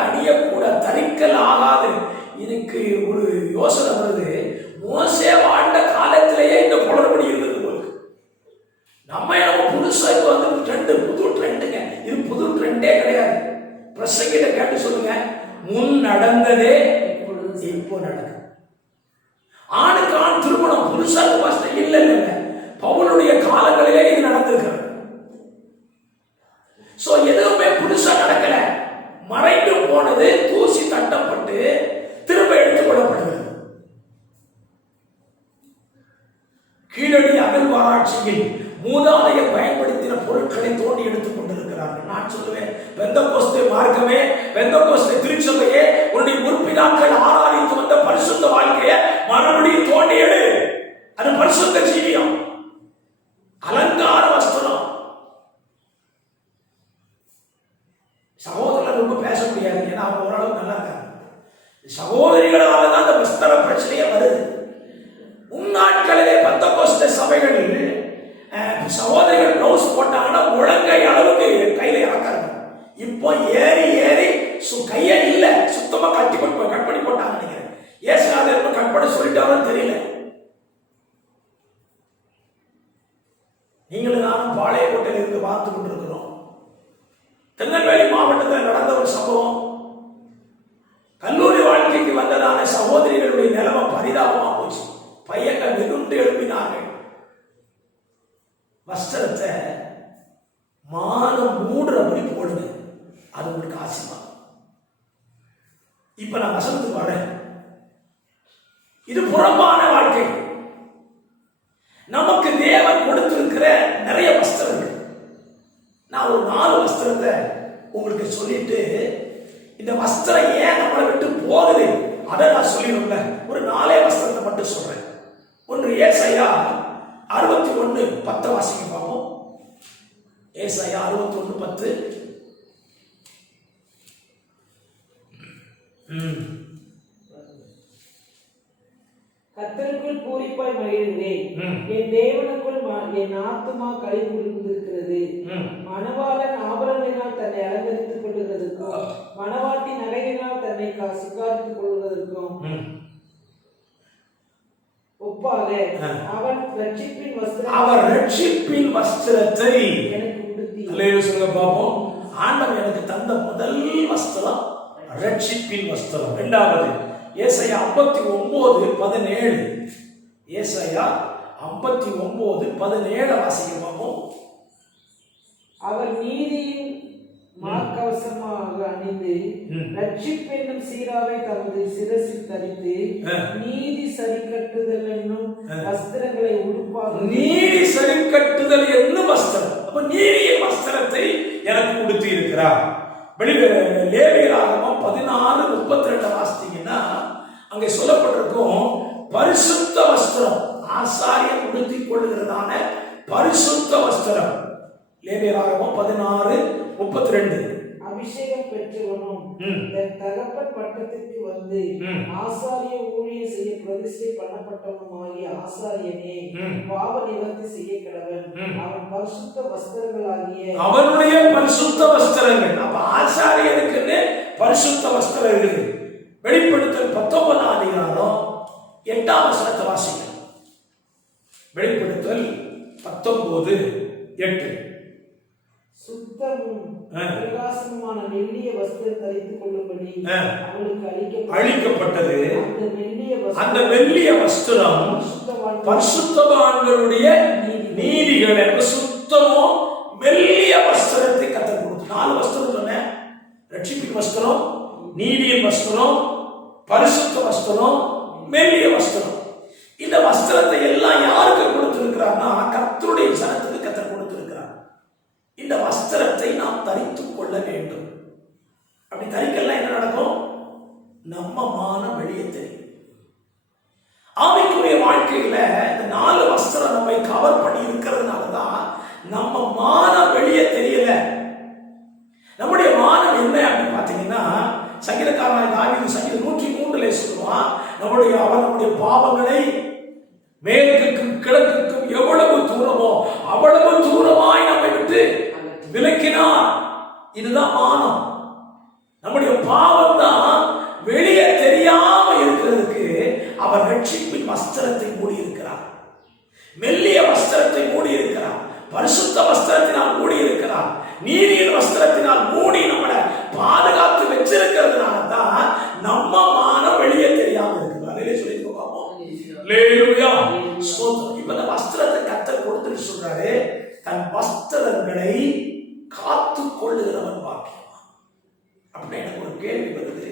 அணியக்கூட, தரிக்கல் ஆகாது. எனக்கு ஒரு யோசனை வருது, மோசே வாழ்ந்த காலத்திலேயே இந்த குளறுபடி இருந்தது போல. நம்ம புதுசா இப்ப வந்து ட்ரெண்ட், புது ட்ரெண்டுங்க. இது புது ட்ரெண்டே கிடையாது. பிரசங்கிட்ட கேட்டு சொல்லுங்க, முன் நடந்ததே இப்போ நடக்குது. ஆணுக்கு ஆண் திருமணம் புருஷனுக்கு வஸ்திரம் இல்லை. பவுலுடைய காலங்களிலே இது நடந்திருக்கிறது. சோ எதுவுமே புதுசா நடக்கல. மறைந்து போனது தூசி தட்டப்பட்டு திரும்ப எடுத்துக் கொள்ளப்படுகிறது. கீழடி அகழ்வாராய்ச்சியில் மூதாதையர் பயன்படுத்தின பொருட்களை தோண்டி எடுத்துக் கொண்டிருக்கிறார்கள். நான் சொல்லுவேன், பெந்தகோஸ்தே மார்க்கமே, பெந்தகோஸ்தே திருச்சபையே, உன்னுடைய உறுப்பினர்கள் ஆராதித்து வந்த பரிசுத்த வாழ்க்கையை மறுபடியும் தோண்டி எடு. அது பரிசுத்த ஜீவியம், அலங்கார வஸ்திரம். சகோதரர்கள் ரொம்ப பேச முடியாது, ஏன்னா அவங்க ஓரளவு நல்லா இருக்காங்க. சகோதரிகளால தான் அந்த வஸ்திர பிரச்சனையே வருது. உன்னாட்களிலே பெந்தகோஸ்தே சபைகளில் சகோதரிகள் பிளவுஸ் போட்டாங்கன்னா முழங்கை அளவுக்கு கையில இறக்காங்க. இப்போ ஏறி ஏறி கையே இல்ல, சுத்தமா கட் பண்ணி போட்டாங்க நினைக்கிறேன். ஏசுநாதர் கட் பண்ண சொல்லிட்டாலும் தெரியல. நீங்களும் நானும் பாளையக்கோட்டையில் இருந்து பார்த்து கொண்டிருக்கிறோம். திருநெல்வேலி மாவட்டத்தில் நடந்த ஒரு சம்பவம். கல்லூரி வாழ்க்கைக்கு வந்ததான சகோதரிகளுடைய நிலைமை பரிதாபமா போச்சு. பையங்கள் வெகுண்டு எழுப்பினார்கள். வஸ்திரத்தை மானம் மூடுறபடி போடுங்க, அது உங்களுக்கு ஆசீர்வாதம். இப்ப நான் வசனத்துக்கு வரேன். இது புறம்பான வாழ்க்கை. நமக்கு தேவன் கொடுத்திருக்கிற நிறைய வஸ்திரங்கள். நான் ஒரு 4 வஸ்திரத்தை உங்களுக்கு சொல்லிட்டு, இந்த வஸ்திரம் ஏன் நம்மளை விட்டு போகுது அதை நான் சொல்லிடும்ல. ஒரு 4 வஸ்திரத்தை மட்டும் சொல்றேன். ஒன்று ஏசாயா 61:10 வாசிக்க பார்ப்போம். ஏசாயா 61:10. கர்த்தருக்குள் பூரிப்பாய் மகிழ்கிறேன், என் தேவனுக்குள் என் ஆத்துமா களி கூர்ந்திருக்கிறது. மணவாளன் ஆபரணங்களினால் தன்னை அலங்கரித்துக் கொள்ளுவதற்கும் மணவாட்டி நகையினால் தன்னை சிங்காரித்துக் கொள்வதற்கும் ஒப்பாக அவன் ரட்சிப்பின் வஸ்திரத்தை எனக்கு உடுத்தி. சொல்லுங்க பாப்போம். ஆண்டவர் எனக்கு தந்த முதல் வஸ்திரம் ரட்சிப்பின் வஸ்திரம். இரண்டாவது ஏசாயா 59:17. ஏசாயா 59:17 வாசிக்க பார்ப்போம். அவர் நீதியின் மார்க்கவசமாக அணிந்து ரட்சிப்பு என்னும் சீராவை தமது சிரசில் தரித்து நீதி சரி கட்டுதல் என்னும் வஸ்திரங்களை உடுப்பாக. நீதி சரி கட்டுதல் என்னும் வஸ்திரம். அப்ப நீதியின் வஸ்திரத்தை எனக்கு உடுத்தி இருக்கிறார். லேவியராகமம் 16:32 வாசித்தீங்கன்னா அங்கே சொல்லப்பட்டிருக்கும் பரிசுத்த வஸ்திரம், ஆசாரியன் உடுத்திக் கொள்ளுகிறதான பரிசுத்த வஸ்திரம். லேவியராகமம் 16:32. அபிஷேகம் பெற்றவனும் தன் தகப்பன் பட்டத்திற்கு வந்து ஆசாரிய ஊழியம் செய்ய பிரதிஷ்டை பண்ணப்பட்டவனுமாகிய ஆசாரியனே பாவ நிவர்த்தி செய்ய கடவன். அவன் பரிசுத்த வஸ்திரங்களாகிய அவனுடைய பரிசுத்த வஸ்திரங்கள். அப்ப ஆசாரியனுக்குன்னு பரிசுத்த வஸ்திரம் இருக்குது. வெளிப்படுத்தல் 19:8 வாசிக்கலாம். வெளிப்படுத்தல் 19:8. சுத்தமும் பிரகாசமான மெல்லிய வஸ்திரம் தரித்துக் கொள்ளும்படி அவளுக்கு அளிக்கப்பட்டது. அந்த மெல்லிய வஸ்திரம் பரிசுத்தவான்களுடைய நீதிகள். சுத்தமோ மெல்லிய வஸ்திரத்தை கற்றுக் கொடுத்து 4 வஸ்திரம் சொன்னேன். ரட்சிப்பின் வஸ்திரம், நீதியின் வஸ்திரம், பரிசுத்த வஸ்திரம், மெல்லிய வஸ்திரம். இந்த வஸ்திரத்தை எல்லாம் யாருக்கு கொடுத்திருக்கிறார்னா கர்த்தருடைய ஜனத்துக்கு கற்றுக் கொடுத்திருக்கிறார். இந்த வஸ்திரத்தை நாம் தரித்துக் கொள்ள வேண்டும். அப்படி தரிக்கலாம் என்ன நடக்கும்? நம்ம மானம் வெளியே தெரியும். ஆவிக்குரிய வாழ்க்கையில இந்த 4 வஸ்திரம் நம்மை கவர் பண்ணி இருக்கிறதுனாலதான் நம்ம மானம் வெளியே தெரியல. நம்முடைய மானம் என்ன அப்படின்னு பாத்தீங்கன்னா, சங்கீதக்காரனாய் தாவீது சங்கீதம் 103 சொல்லுவான், நம்முடைய பாவங்களை மேற்குக்கும் கிழக்குக்கும் எவ்வளவு தூரமோ அவ்வளவு தூரமாய் நம்மை விட்டு விலக்கினார். இதுதான் மானம். நம்முடைய பாவம் தான் வெளியே தெரியாம இருக்கிறதுக்கு அவர் ரட்சிப்பின் வஸ்திரத்தை மூடி இருக்கிறார். மெல்லிய வஸ்திரத்தை மூடி இருக்கிறார். பரிசுத்த வஸ்திரத்தினால் மூடி இருக்கிறார். நீதியின் வஸ்திரத்தினால் மூடி நம்மளை பாதுகாத்து வச்சிருக்கிறதுனால தான் நம்ம மானம் வெளியே தெரியாம. அல்லேலூயா. ஸ்தோத்திரம். இப்ப அந்த வஸ்திரத்தை கர்த்தர் கொடுத்துட்டு சொல்றாரு, தன் வஸ்திரங்களை காத்து கொள்ளுகிறவன் பாக்கியவான். அப்படி எனக்கு ஒரு கேள்வி வருது,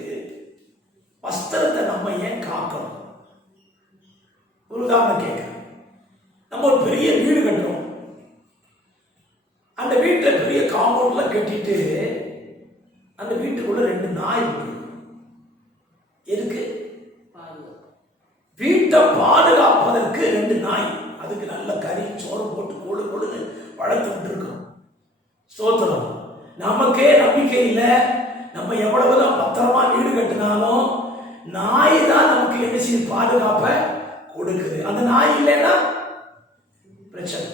வஸ்திரத்தை நம்ம ஏன் காக்கணும்? ஒரு உதாரணம் கேட்கிறேன். நம்ம ஒரு பெரிய வீடு கட்டுறோம், அந்த வீட்டுல பெரிய காம்பவுண்ட்ல கட்டிட்டு அந்த வீட்டுக்குள்ள 2 நாய் இருக்கு. எதுக்கு? வீட்டை பாதுகாப்பதற்கு 2 நாய். அதுக்கு நல்ல கறி சோறு போட்டு கொழு கொழுன்னு வளர்த்துட்டு இருக்கோம். ஸ்தோத்திரம். நமக்கே நம்பிக்கை இல்லை, நம்ம எவ்வளவுதான் பத்திரமா வீடு கட்டினாலும் நாய் தான் நமக்கு என்ன செய்ய பாதுகாப்ப கொடுக்குது. அந்த நாய் இல்லைன்னா பிரச்சனை.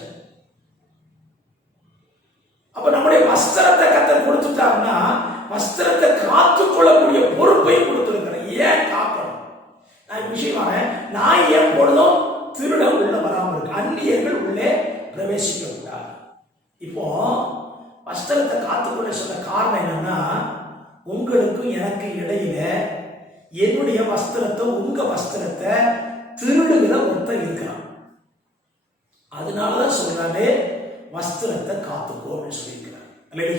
அப்ப நம்முடைய வஸ்திரத்தை கர்த்தர் கொடுத்துட்டாருன்னா வஸ்திரத்தை காத்துக் கொள்ளக்கூடிய பொறுப்பை கொடுத்திருக்கிறேன். ஏன் காக்கணும்? நான் விஷயம் நாய் ஏன் பொழுதும் திருடம் உள்ள வராமல் இருக்கு, அந்நியர்கள் உள்ளே பிரவேசிக்க கூடாது. இப்போ வஸ்திரத்தை காத்துக்கொள்ள சொன்ன காரணம் என்னன்னா, உங்களுக்கும் எனக்கு இடையில என்னுடைய வஸ்திரத்தை உங்க வஸ்திரத்தை திருடுகிற ஒருத்தர் இருக்கிறான். அதனாலதான் சொல்றாரு வஸ்திரத்தை காத்துக்கோ அப்படின்னு சொல்லியிருக்கிறார்.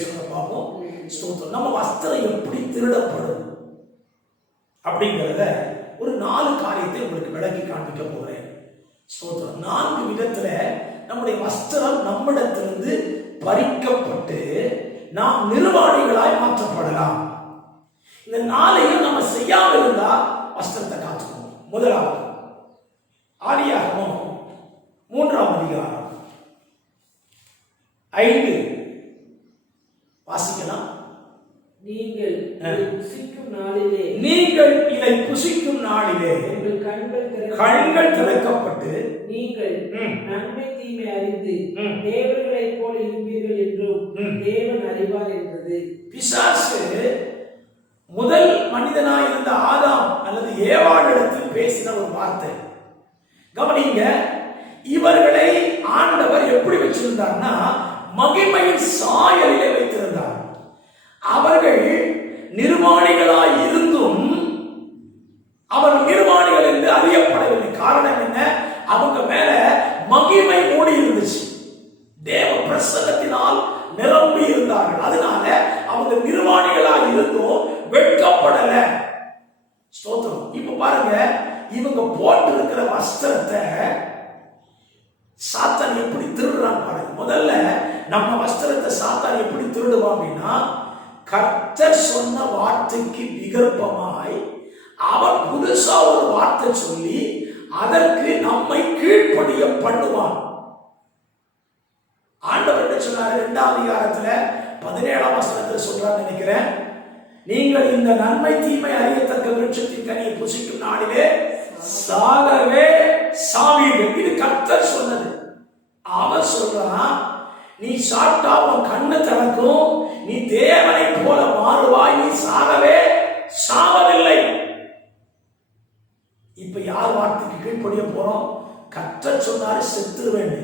சொல்ல பார்ப்போம். ஸ்தோத்திரம். நம்ம வஸ்திரம் எப்படி திருடப்படும் அப்படிங்கிறத ஒரு 4 காரியத்தை உங்களுக்கு விளக்கி காண்பிக்க போறேன். ஸ்தோத்திரம். 4 விதத்துல நம்முடைய வஸ்திரம் நம்மிடத்திலிருந்து பறிக்கப்பட்டு நாம் நிர்வாணிகளாய் மாற்றப்படலாம். இந்த 4ஐயும் நம்ம செய்யாம இருந்தா வஸ்திரத்தை காத்துக்கணும். முதலாவது ஆதியாகமம் 3ஆம் அதிகாரம் 5 வாசிக்கலாம். நீங்கள் புசிக்கும் நாளிலே உங்கள் கண்கள் திறக்கப்பட்டு நீங்கள் நன்மை தீமை அறிந்து தேவர்களைப் போல இருப்பீர்கள் என்றும் தேவன் அறிவார் என்றது. பிசாசு முதல் மனிதனாய் இருந்த ஆதாம் அல்லது ஏவாளிடத்தில் பேசின ஒரு வார்த்தை. கவனிங்க, இவர்களை ஆண்டவர் எப்படி வச்சிருந்தார்னா மகிமையின் சாயலிலே வைத்திருந்தார். அவர்கள் நிர்வாணிகளாய் இருந்தும் அவர் நிர்வாணிகள் என்று அறியப்படவில்லை. காரணம் என்ன? அவங்க மேல மகிமை மூடி இருந்துச்சு, தேவ பிரசன்னத்தினால் நிரம்பி இருந்தார்கள். அதனால அவங்க நிர்வாணிகளாய் இருந்தும் வெட்கப்படல. ஸ்தோத்திரம். இப்ப பாருங்க, இவங்க போட்டு இருக்கிற வஸ்திரத்தை சாத்தான் எப்படி திருடுறான் பாருங்க. முதல்ல நம்ம வஸ்திரத்தை சாத்தான் எப்படி திருடுவான் அப்படின்னா, கர்த்தர் சொன்ன வார்த்தைக்கு விகற்பமாய் அவன் புதுசா ஒரு வார்த்தை சொல்லி அதற்கு நம்மை கீழ்ப்படிய பண்ணுவான். ஆண்டவர் என்ன சொன்னாரு? 2ஆம் அதிகாரத்துல 17ஆம் வசனத்தில் சொல்றான்னு நினைக்கிறேன், நீங்கள் இந்த நன்மை தீமை அறியத்தக்க விருட்சத்தின் கனியை புசிக்கும் நாளிலே சாகவே சாவீர்கள். இது கர்த்தர் சொன்னது. அவன் சொல்றான், நீ சாப்பிட்டா உன் கண்ணு திறக்கும், நீ தேவனை போல மாறுவாய், நீ சாகவே சாவதில்லை. இப்ப யார் வார்த்தைக்கு கீழ்ப்படிய போறோம்? கர்த்தர் சொன்னாரு செத்துருவேன்,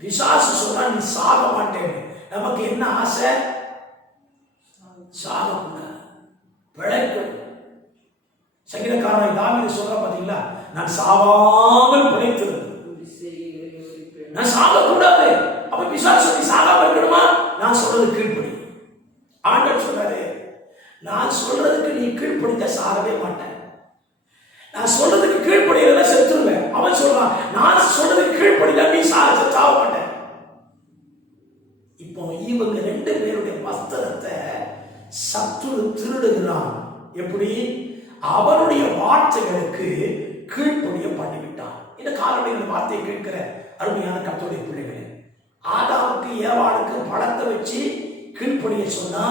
பிசாசு சொன்னா நீ சாக மாட்டேன். நமக்கு என்ன ஆசை? சாகக்கூடாது, பிழைக்கும். சங்கீதக்காரன் தாவீது சொல்ற பாத்தீங்களா, நான் சாவாமல் பிழைத்திருந்தேன், நான் சாகக்கூடாது. அப்ப பிசாசு நீ சாகாம இருக்கணுமா? நான் சொல்றது கீழ்ப்படி. ஆண்டவர் சொல்றாரு, நான் சொல்றதுக்கு நீ கீழ்ப்படித்த சாகவே மாட்டேன், நான் சொல்றதுக்கு கீழ்ப்படியல செத்துருவேன். அவன் சொல்றான், நான் சொல்றதுக்கு கீழ்ப்படியா நீ சாக மாட்டேன். இப்போ இவங்க 2 பேருடைய வஸ்திரத்தை சத்துரு திருடுகிறான். எப்படி? அவனுடைய வார்த்தைகளுக்கு கீழ்ப்படிய பண்ணிவிட்டான். இந்த காலத்தில் வார்த்தையை கேட்கிற அருமையான கர்த்தருடைய பிள்ளைகளே, ஆதாமுக்கு ஏவாளுக்கு பழத்தை வச்சு கீழ்ப்படிய சொன்னா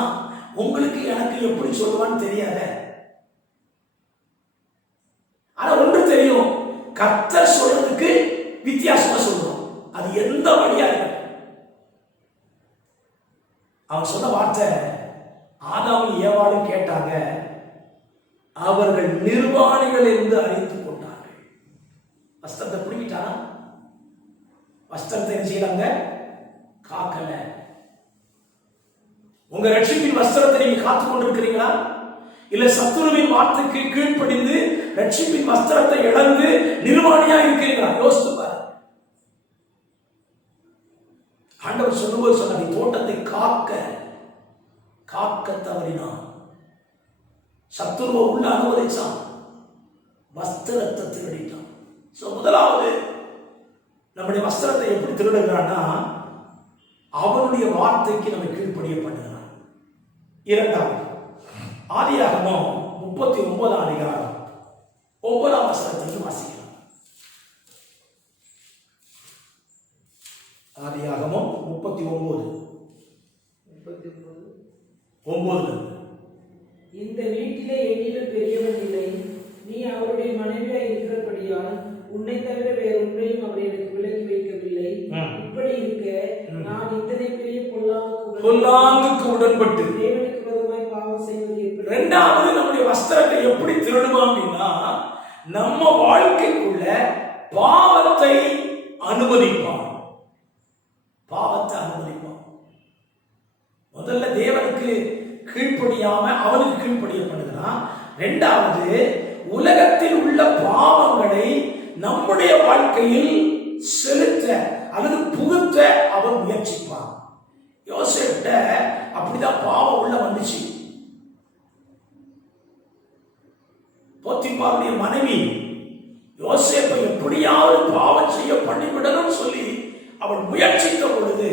உங்களுக்கு எனக்கு எப்படி சொல்லுவான்னு தெரியாத. ஆனா ஒன்று தெரியும், கர்த்தர் சொல்றதுக்கு வித்தியாசமா சொல்றோம். அது எந்த வழியா இருக்கு? அவன் சொன்ன வார்த்தை ஆதாமும் ஏவாளும் கேட்டாங்க, அவர்கள் நிர்வாணிகள் என்று அறிந்து கொண்டார்கள். வஸ்திரத்தை பிடிக்கிட்டானா? வஸ்திரத்தை என்ன செய்யலாங்க? காக்கல. உங்க ரட்சிப்பின் வஸ்திரத்தை நீங்க காத்துக் கொண்டிருக்கிறீங்களா? இல்ல சத்துருவின் வார்த்தைக்கு கீழ்ப்படிந்து ரட்சிப்பின் வஸ்திரத்தை இழந்து நிர்வாணியா இருக்கீங்க? யோசித்து பாரு. ஆண்டவர் சொல்லும்போது சொன்னார், தோட்டத்தை காக்க தவறினான், சத்துருவ உள்ள அனுமதிச்சான், வஸ்திரத்தை திருடிட்டான். முதலாவது நம்முடைய வஸ்திரத்தை எப்படி திருடுகிறான்னா, அவனுடைய வார்த்தைக்கு நம்ம கீழ்ப்படிய பண்ணுகிறான். இரண்டாவது, ஆதியாகமம் 39 அதிகாரம் 9 வசனத்திற்கு வாசிக்கலாம். ஆதியாகமம் 39:9. இந்த வீட்டிலே என்னிலும் பெரியவன் இல்லை, நீ அவருடைய மனைவியாய் இருக்கிறபடியால் உன்னை தவிர வேறு ஒன்றையும் அவர் எனக்கு விலக்கி வைக்கவில்லை. இப்படி இருக்க நான் இத்தனை பெரிய பொல்லாங்குக்கு உடன்பட்டு தேவனுக்கு விரோதமாய் பாவம் செய்வது எப்படி? இரண்டாவது, நம்முடைய வஸ்திரத்தை எப்படி திருடுவோம் அப்படின்னா, நம்ம வாழ்க்கைக்குள்ள பாவத்தை அனுமதிப்பான். முதல்ல தேவனுக்கு கீழ்ப்படியாம அவனுக்கு கீழ்ப்படிய பண்ணுகிறான். இரண்டாவது, உலகத்தில் உள்ள பாவங்களை நம்முடைய வாழ்க்கையில் செலுத்த அல்லது புகுத்த அவன் முயற்சிப்பான். யோசேப்ட அப்படிதான் பாவம் உள்ள வந்துச்சு. போத்திபாருடைய மனைவி யோசேப்பை எப்படியாவது பாவம் செய்ய பண்ணிவிடணும் சொல்லி அவள் முயற்சித்த பொழுது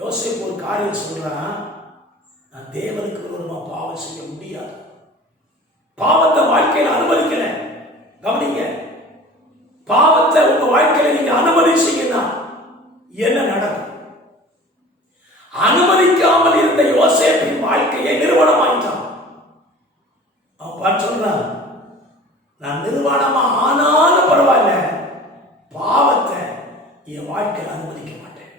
யோசேப்பு ஒரு காரியம் சொல்றான், நான் தேவனுக்கு விரோதமா பாவம் செய்ய முடியாது, பாவத்தை வாழ்க்கையில் அனுமதிக்கல. கவனிங்க, பாவத்தை உங்க வாழ்க்கையில நீங்க அனுமதிச்சீங்கன்னா என்ன நடக்கும்? அனுமதிக்காமல் இருந்த யோசேப்பின் வாழ்க்கையை நிறுவனமாயிட்டான். அவன் சொல்றான், நான் நிர்வாணமா ஆனாலும் பரவாயில்ல, பாவத்தை என் வாழ்க்கையில் அனுமதிக்க மாட்டேன்.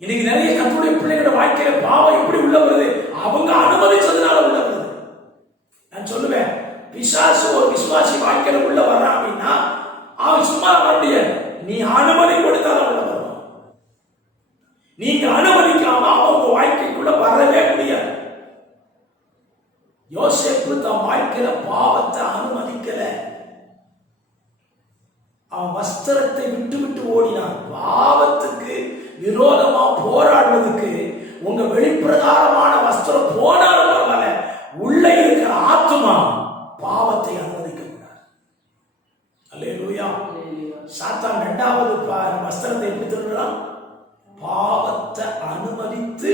இன்னைக்கு நிறைய கர்த்தருடைய பிள்ளைகளோட வாழ்க்கையில பாவம் எப்படி உள்ள வருது? அவங்க அனுமதிச்சதுனால உள்ள வருது. நான் சொல்லுவேன், பிசாசு ஒரு விசுவாசி வாழ்க்கையில உள்ள வர்றான் அப்படின்னா அவன் சும்மா வர முடியாது, நீ அனுமதி கொடுத்தாதான் உள்ள வருவான். நீங்க அனுமதிக்காம அவங்க வாழ்க்கைக்குள்ள வரவே முடியாது. யோசேப்பு தன் வாழ்க்கையில பாவத்தை அனுமதிக்கல. அவன் வஸ்திரத்தை விட்டு ஓடினான். பாவத்துக்கு விரோதமா போராடுவதற்கு உங்க வெளிப்பிரகாரமான வஸ்திரம் போனாலும் பரவாயில்ல, உள்ள இருக்கிற ஆத்மா பாவத்தை அனுமதிக்க கூடாது. அல்லேலூயா. சாத்தான் இரண்டாவது வஸ்திரத்தை எப்படி திருடுறான்? பாவத்தை அனுமதித்து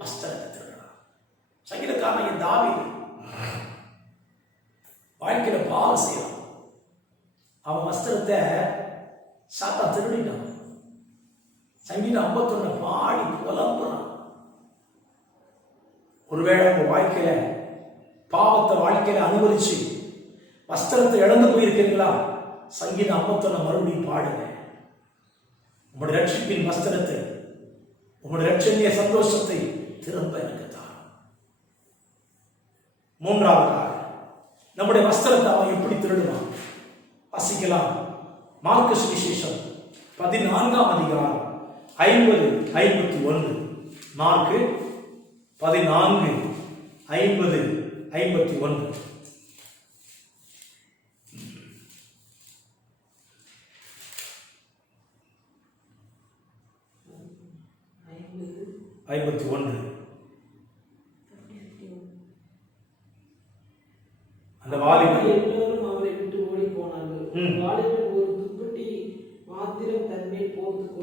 வஸ்திரத்தை திருடுறான். சங்கீதக்காரன் தாவீது வாழ்க்கையில பாவம் செய்யறான். அவன் வஸ்திரத்தை சாத்தான் திருடினான். சங்கீதம் 51 பாடி புலம்புறான். ஒருவேளை உங்க வாழ்க்கையில பாவத்தை வாழ்க்கையில அனுமதிச்சு வஸ்திரத்தை இழந்து போயிருக்கீங்களா? சங்கீதம் 51 மறுபடியும் பாடுங்க. உங்களுடைய ரட்சிப்பின் வஸ்திரத்தை, உங்களுடைய ரட்சணிய சந்தோஷத்தை திரும்ப எனக்கு தான். மூன்றாவது, நம்முடைய வஸ்திரத்தை அவன் எப்படி திருடுவான்? வாசிக்கலாம். மார்க்கு சுவிசேஷம் 14 அதிகாரம் 50-51. மார்க்கு 14:50-51. அந்த வாலிபன் எல்லோரும் அவரை விட்டு ஓடி போனார்கள். வாலிபன் ஒரு துப்பட்டி மாத்திரம் தன்மேல்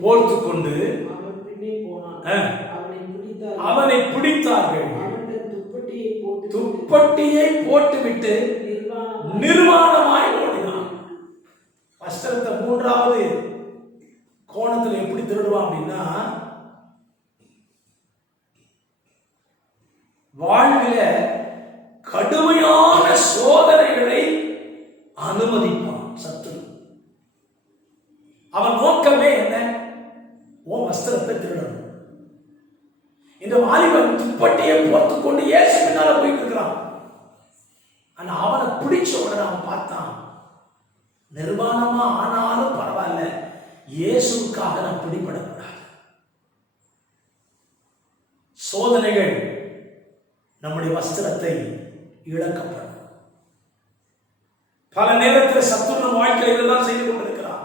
போர்த்துக் கொண்டு அவன் பின்னே போனான். அவனை பிடித்தார்கள். துப்பட்டியை போட்டுவிட்டு நிர்வாணமாய் ஓடினான். வஸ்திரத்தை மூன்றாவது கோணத்தில் எப்படி திருடுவான் அப்படின்னா, வாழ்வில கடுமையான சோதனைகளை அனுமதிப்பான் சத்துரு. அவன் நோக்கமே என்ன? உன் வஸ்திரத்தை திருடணும். இந்த வாலிபன் துப்பட்டியை போர்த்துக் கொண்டு இயேசு பின்னால போயிட்டு இருக்கிறான். ஆனா அவனை பிடிச்ச உடனே அவன் பார்த்தான், நிர்வாணமா ஆனாலும் பரவாயில்ல, இயேசுக்காக நான் பிடிபடக்கூடாது. சோதனைகள் நம்முடைய வஸ்திரத்தை இழக்கப்படும். பல நேரத்தில் நேரத்தில் சத்துரு நம் வாழ்க்கையில் இதுதான் செய்து கொண்டிருக்கிறார்.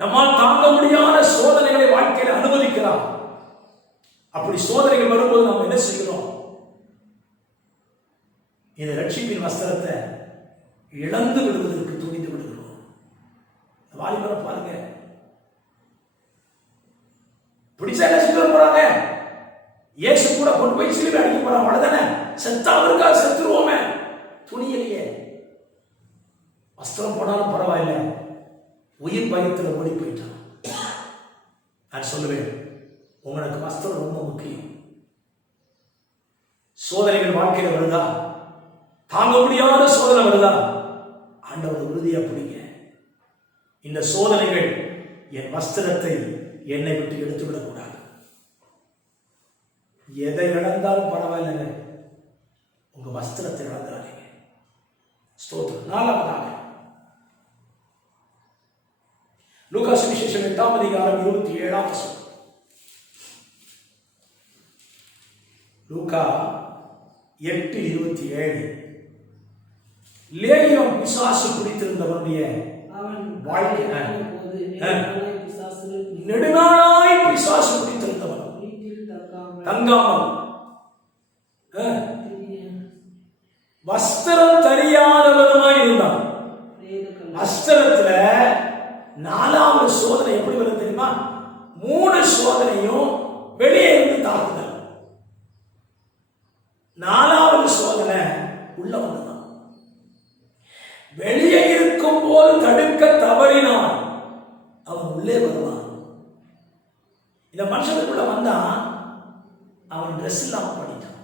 நம்மால் தாங்க முடியாத சோதனைகளை வாழ்க்கையில் அனுமதிக்கிறார். அப்படி சோதனைகள் வரும்போது நாம் என்ன செய்கிறோம்? இந்த ரட்சிப்பின் வஸ்திரத்தை இழந்து விடுவதற்கு துணிந்து விடுகிறோம். வாலிபரை பாருங்க, பிடிச்சா என்ன செய்ய போறாங்க? இயேசு கூட கொண்டு போய் சிலுவை அடிக்க போறாங்க. அவ்வளவுதானே, செத்தாவிற்கா செத்துருவோமே, துணியிலேயே வஸ்திரம் போனாலும் பரவாயில்ல, உயிர் பயத்தில் ஓடி போயிட்டான். நான் சொல்லுவேன், உங்களுக்கு வஸ்திரம் ரொம்ப முக்கியம். சோதனைகள் வாழ்க்கையில் வருதா? தாங்க முடியாத சோதனை வருதா? ஆண்டவர் உறுதியா பிடிங்க. இந்த சோதனைகள் என் வஸ்திரத்தை என்னை விட்டு எடுத்துவிடக்கூடாது. எதை இழந்தாலும் பரவாயில்லைங்க, உங்க வஸ்திரத்தை இழந்தாதீங்க. ஸ்தோத்திரம். 4ஆவதாக லூக்கா சுவிசேஷம் 8ஆம் அதிகாரம் 27ஆம் வசனம். லூக்கா 8:27. லேகியோன் பிசாசு பிடித்திருந்தவனுடைய வாழ்க்கை, நெடுநாளாய் பிசாசு பிடித்திருந்தவன் தங்காமல் வஸ்திரம் தெரியாதவனுமாய் இருந்தான். வஸ்திரத்துல 4வது சோதனை எப்படி வரும் தெரியுமா? 3 சோதனையும் வெளியே இருந்து தாக்குதல், 4வது சோதனை உள்ள வந்துதான். வெளியே இருக்கும் போது தடுக்க தவறினான், அவன் உள்ளே வருவான். இந்த மனுஷனுக்குள்ள வந்தா அவன் ட்ரெஸ் இல்லாம பண்ணிட்டான்.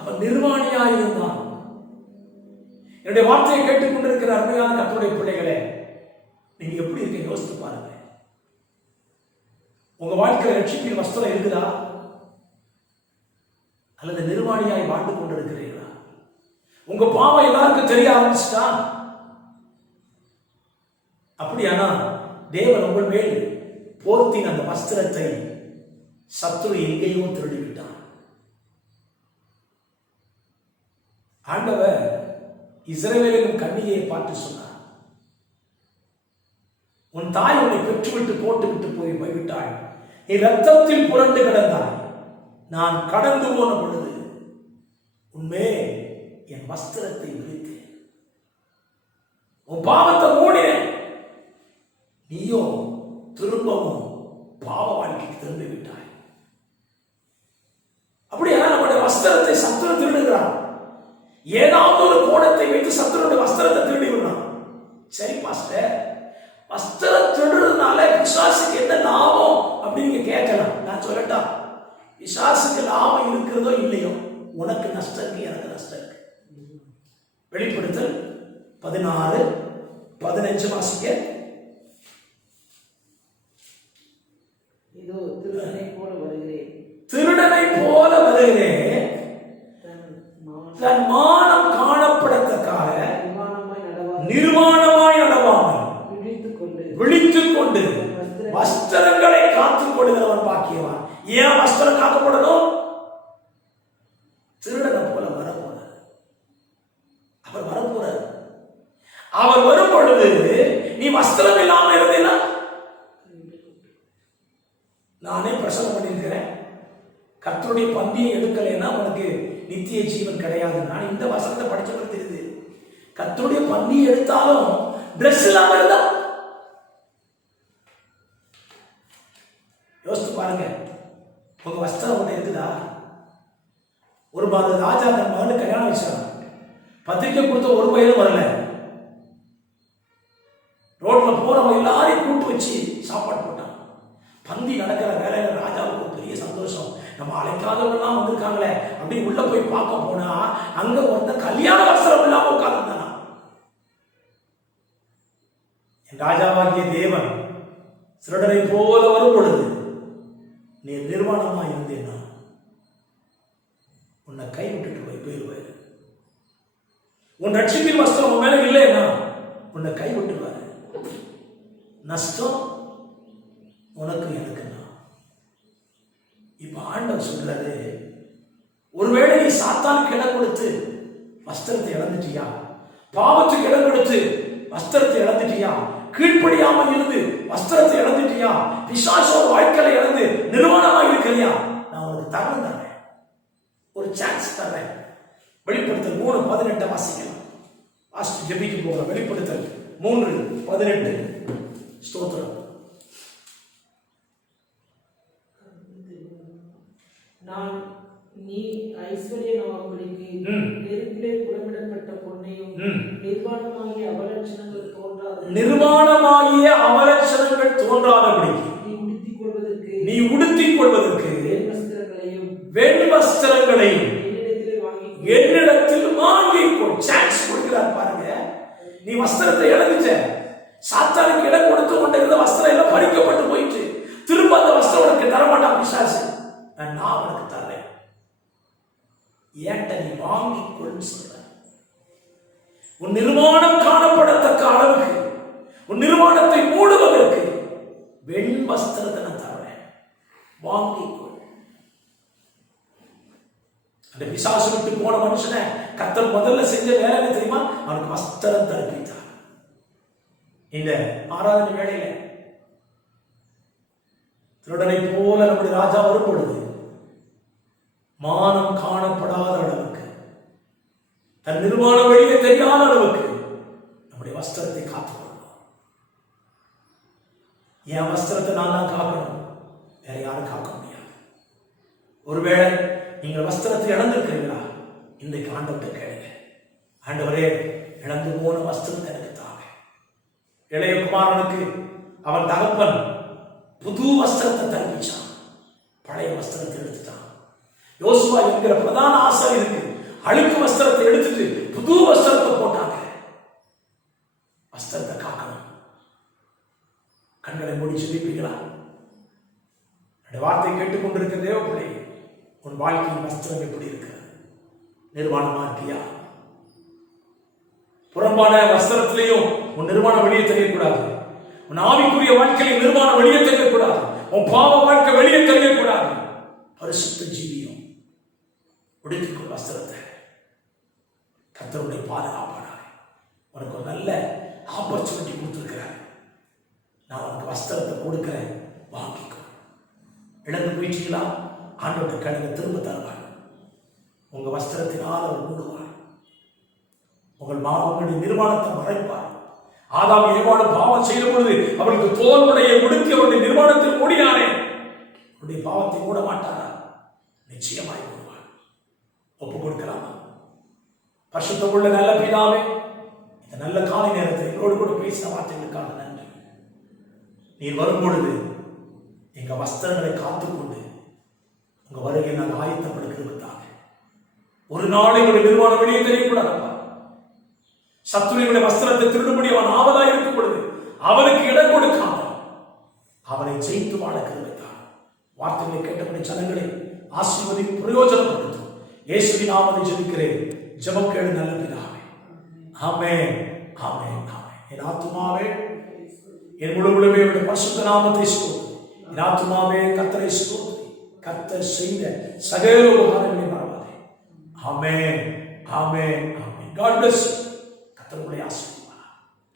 அவன் நிர்வாணியாய் இருந்தான். என்னுடைய வார்த்தையை கேட்டுக்கொண்டிருக்கிற அருமையான கர்த்தருடைய பிள்ளைகளே, நீங்க எப்படி இருக்க யோசித்து பாருங்க. உங்க வாழ்க்கையில ரட்சிப்பின் வஸ்திரம் இருக்குதா? அல்லது நிர்வாணியாய் வாழ்ந்து கொண்டிருக்கிறீர்களா? உங்க பாவம் எல்லாருக்கும் தெரிய ஆரம்பிச்சுட்டா? அப்படியானா தேவன் உங்கள் மேல் போர்த்தின் அந்த வஸ்திரத்தை சத்துரு எங்கேயோ திருடிவிட்டான். ஆண்டவர் இஸ்ரவேலின் கன்னிகையை பார்த்து சொன்னார், உன் தாய் உன்னை பெற்றுவிட்டு போட்டுவிட்டு போய்விட்டாள், நீ ரத்தத்தில் புரண்டு கிடந்தாய், நான் கடந்து போன பொழுது உண்மே என் வஸ்திரத்தை விரித்து உன் பாவத்தை மூடினேன், நீயோ திரும்பவும் பாவ வாழ்க்கைக்கு திரும்பி விட்டாய். அப்படியா நம்முடைய வஸ்திரத்தை சத்துரு திருடுகிறான். ஏதாவது ஒரு கோணத்தை வைத்து சத்துருடைய வஸ்திரத்தை திருடி விடுறான். சரி பாஸ்டர், வஸ்திரம் திருடுறதுனால பிசாசுக்கு என்ன லாபம் அப்படின்னு நீங்க கேட்கலாம். நான் சொல்லட்டா, பிசாசுக்கு லாபம் இருக்கிறதோ இல்லையோ, உனக்கு நஷ்டம் இருக்கு, எனக்கு நஷ்டம் இருக்கு. வெளிப்படுத்தல் 16:15 வாசிக்க. இதோ திருடனை போல வருகிறேன், திருடனை போல வருகிறேன், தன் மானம் காணப்படத்தக்காக நிர்வாணமாய் நடவாமல் விழித்துக் கொண்டு வஸ்திரங்களை காத்துக் கொள்கிறவன் பாக்கியவான். ஏன் வஸ்திரம் காக்கப்படணும்? திருடனை போல வரப்போறார். அவர் வரப்போறார். அவர் வரும் பொழுது நீ வஸ்திரம் இல்லாம இருந்தேன்னா, நானே பிரசவம் பண்ணியிருக்கிறேன், கர்த்தருடைய பந்தியை எடுக்கலைன்னா உனக்கு நித்திய ஜீவன் கிடையாது. நான் இந்த வசனத்தை படிச்சவங்க தெரியுது. கர்த்தருடைய பந்தியை எடுத்தாலும் டிரெஸ் இல்லாம இருந்தா யோசித்து பாருங்க, உங்க வஸ்திரம் ஒண்ணு இருக்குதா? ஒரு ராஜா தன் மகனுக்கு கல்யாணம் வச்சாங்க, பத்திரிக்கை கொடுத்த ஒரு பையனும் வரல. ரோட்ல போறவங்க எல்லாரையும் கூட்டு வச்சு சாப்பாடு போட்டான். பந்தி நடக்கிற வேலையில ராஜாவுக்கு ஒரு பெரிய சந்தோஷம், நம்ம அழைக்காதவங்கலாம் வந்திருக்காங்களே அப்படி உள்ள போய் பார்க்க போனா அங்க ஒருத்தன் கல்யாண வஸ்திரம் இல்லாம உட்கார்ந்துருந்தானா. என் ராஜாவாகிய தேவன் திருடனை போல வரும் பொழுது நீ நிர்வாணமா இருந்தேன்னா உன்னை கை விட்டுட்டு போயிருவாரு. உன் ரட்சிப்பின் வஸ்திரம் உன் மேல இல்லைன்னா உன்னை கை விட்டுருவாரு. நஷ்டம் உனக்கு எனக்கு தான். இப்ப ஆண்டவர் சொல்றாரு, ஒருவேளை நீ சாத்தானுக்கு இடம் கொடுத்து வஸ்திரத்தை இழந்துட்டியா? பாவத்துக்கு இடம் கொடுத்து வஸ்திரத்தை இழந்துட்டியா? கீழ்ப்படியாம இருந்து வஸ்திரத்தை இழந்துட்டியா? பிசாசோட வாழ்க்கையில இழந்து நிர்வாணமா இருக்கிறியா? நான் உனக்கு தரம் தரேன், ஒரு சான்ஸ் தரேன். வெளிப்படுத்தல் 3:18 வாசிக்கலாம். வாசித்து ஜெபிக்க போகிற வெளிப்படுத்தல் 3:18. ஸ்தோத்திரம். நான் நீ ஐஸ்வர்யமாகும்படிக்கு நெருப்பிலே புடமிடப்பட்ட பொன்னையும் நிர்வாணமாகிய அவலட்சணங்கள் தோன்றாதபடிக்கு நீ உடுத்திக் கொள்வதற்கு வெண் வஸ்திரங்களையும் என்னிடத்தில் வாங்கிக் கொள். சான்ஸ் கொடுக்கிறார் பாருங்க. நீ வஸ்திரத்தை இழந்துட்ட, சாத்தானுக்கு இடம் கொடுத்து கொண்டிருந்த வஸ்திரம் எல்லாம் பறிக்கப்பட்டு போயிட்டு திரும்ப அந்த வஸ்திரம் உனக்கு தரமாட்டான் பிசாசு. நான் உனக்கு தர்றேன், ஏட்ட நீ வாங்கிக் கொள்னு சொல்ற. உன் நிர்வாணம் காணப்படத்தக்க அளவுக்கு, உன் நிர்வாணத்தை மூடுவதற்கு வெண் வஸ்திரத்தை நான் தர்றேன், வாங்கிக் கொள். அந்த பிசாசு விட்டு போன மனுஷனை கர்த்தர் முதல்ல செஞ்ச வேலை என்ன தெரியுமா? அவனுக்கு வஸ்திரம் தரிப்பித்தார். இந்த ஆராதனை வேளையில திருடனை போல நம்முடைய ராஜா வரும் பொழுது மானம் காணப்படாத அளவுக்கு, தன் நிர்வாணம் வெளியே தெரியாத அளவுக்கு நம்முடைய வஸ்திரத்தை காத்துக்கொள்ளணும். என் வஸ்திரத்தை நான் தான் காக்கணும், வேற யாரும் காக்க முடியாது. ஒருவேளை நீங்கள் வஸ்திரத்தை இழந்திருக்கிறீங்களா? இன்றைக்கு ஆண்டவர்கிட்ட கேளுங்க, ஆண்டவரே இழந்து போன வஸ்திரத்தை எனக்கு தாங்க. இளைய குமாரனுக்கு அவன் தகப்பன் புது வஸ்திரத்தை தரிப்பிச்சான், பழைய வஸ்திரத்தை எடுத்துட்டான். யோசுவா என்கிற பிரதான ஆசாரியருக்கு அழுக்கு வஸ்திரத்தை எடுத்துட்டு புது வஸ்திரத்தை போட்டாங்க. வஸ்திரத்தை காக்கணும். கண்களை மூடி சொல்லிப்பீங்களா? வார்த்தை கேட்டுக்கொண்டிருக்கிற தேவ பிள்ளை, உன் வாழ்க்கையின் வஸ்திரம் எப்படி இருக்கிறது? நிர்வாணமா இருக்கியா? புறம்பான வஸ்திரத்திலையும் உன் நிர்வாணம் வெளியே தெரியக்கூடாது. உன் ஆவிக்குரிய வாழ்க்கையில் நிர்வாணம் வெளியே தெரியக்கூடாது. உன் பாவ வாழ்க்கை வெளியே தெரியக்கூடாது. பரிசுத்த ஜீவியம் உடுத்திக்கொள் வஸ்திரத்தை. கர்த்தருடைய பாதுகாப்பானாக உனக்கு ஒரு நல்ல ஆப்பர்ச்சுனிட்டி கொடுத்துருக்கிறார். நான் உனக்கு வஸ்திரத்தை கொடுக்கிறேன், வாங்கிக்கோ. இழந்து போயிட்டீங்களா? ஆண்டோட கழுங்க திரும்ப தருவார். உங்க வஸ்திரத்தினால் அவர் மூடுவார். உங்கள் பாவங்களுடைய நிர்வாணத்தை மறைப்பார். ஆதாம் ஏவாளும் பாவம் செய்த பொழுது அவளுக்கு தோல்முடையை உடுத்தி அவருடைய நிர்வாணத்தை மூடினானே, அவருடைய பாவத்தை மூட மாட்டாரா? நிச்சயமாய் மூடுவார். ஒப்பு கொடுக்கலாமா? பரிசுத்தமுள்ள நல்ல பிதாவே, இந்த நல்ல காலை நேரத்தில் என்னோடு கூட பேசின வார்த்தைகளுக்காக நன்றி. நீர் வரும்பொழுது எங்க வஸ்திரங்களை காத்துக்கொண்டு உங்க வருகை நாங்கள் ஆயத்தப்படுகிறதுக்காக ஒரு நாள் எங்களுடைய நிர்வாணம் வெளியே தெரியக்கூடாதப்பா. சத்துருடைய வஸ்திரத்தை திருடுபடி அவன் ஆவலா இருக்கும் பொழுது அவனுக்கு இடம் கொடுக்காம அவனை ஜெயித்து வாழ கருவித்தார். வார்த்தைகளை கேட்டபடி ஜனங்களை ஆசீர்வதி பிரயோஜனப்படுத்தும். இயேசுவின் நாமத்தை ஜெபிக்கிறேன், ஜெபம் கேளு நல்ல பிதாவே. ஆமென், ஆமென், ஆமென். என் ஆத்துமாவே என் முழுவதுமே பரிசுத்த நாமத்தை ஸ்தோத்திரி. என் ஆத்துமாவே கர்த்தரை ஸ்தோத்திரி. கர்த்தர் செய்த சகல உபகாரங்களை மறவாதே. ஆமென், ஆமென், ஆமென். God bless you. கர்த்தர் உங்களை ஆசீர்வதிப்பார்.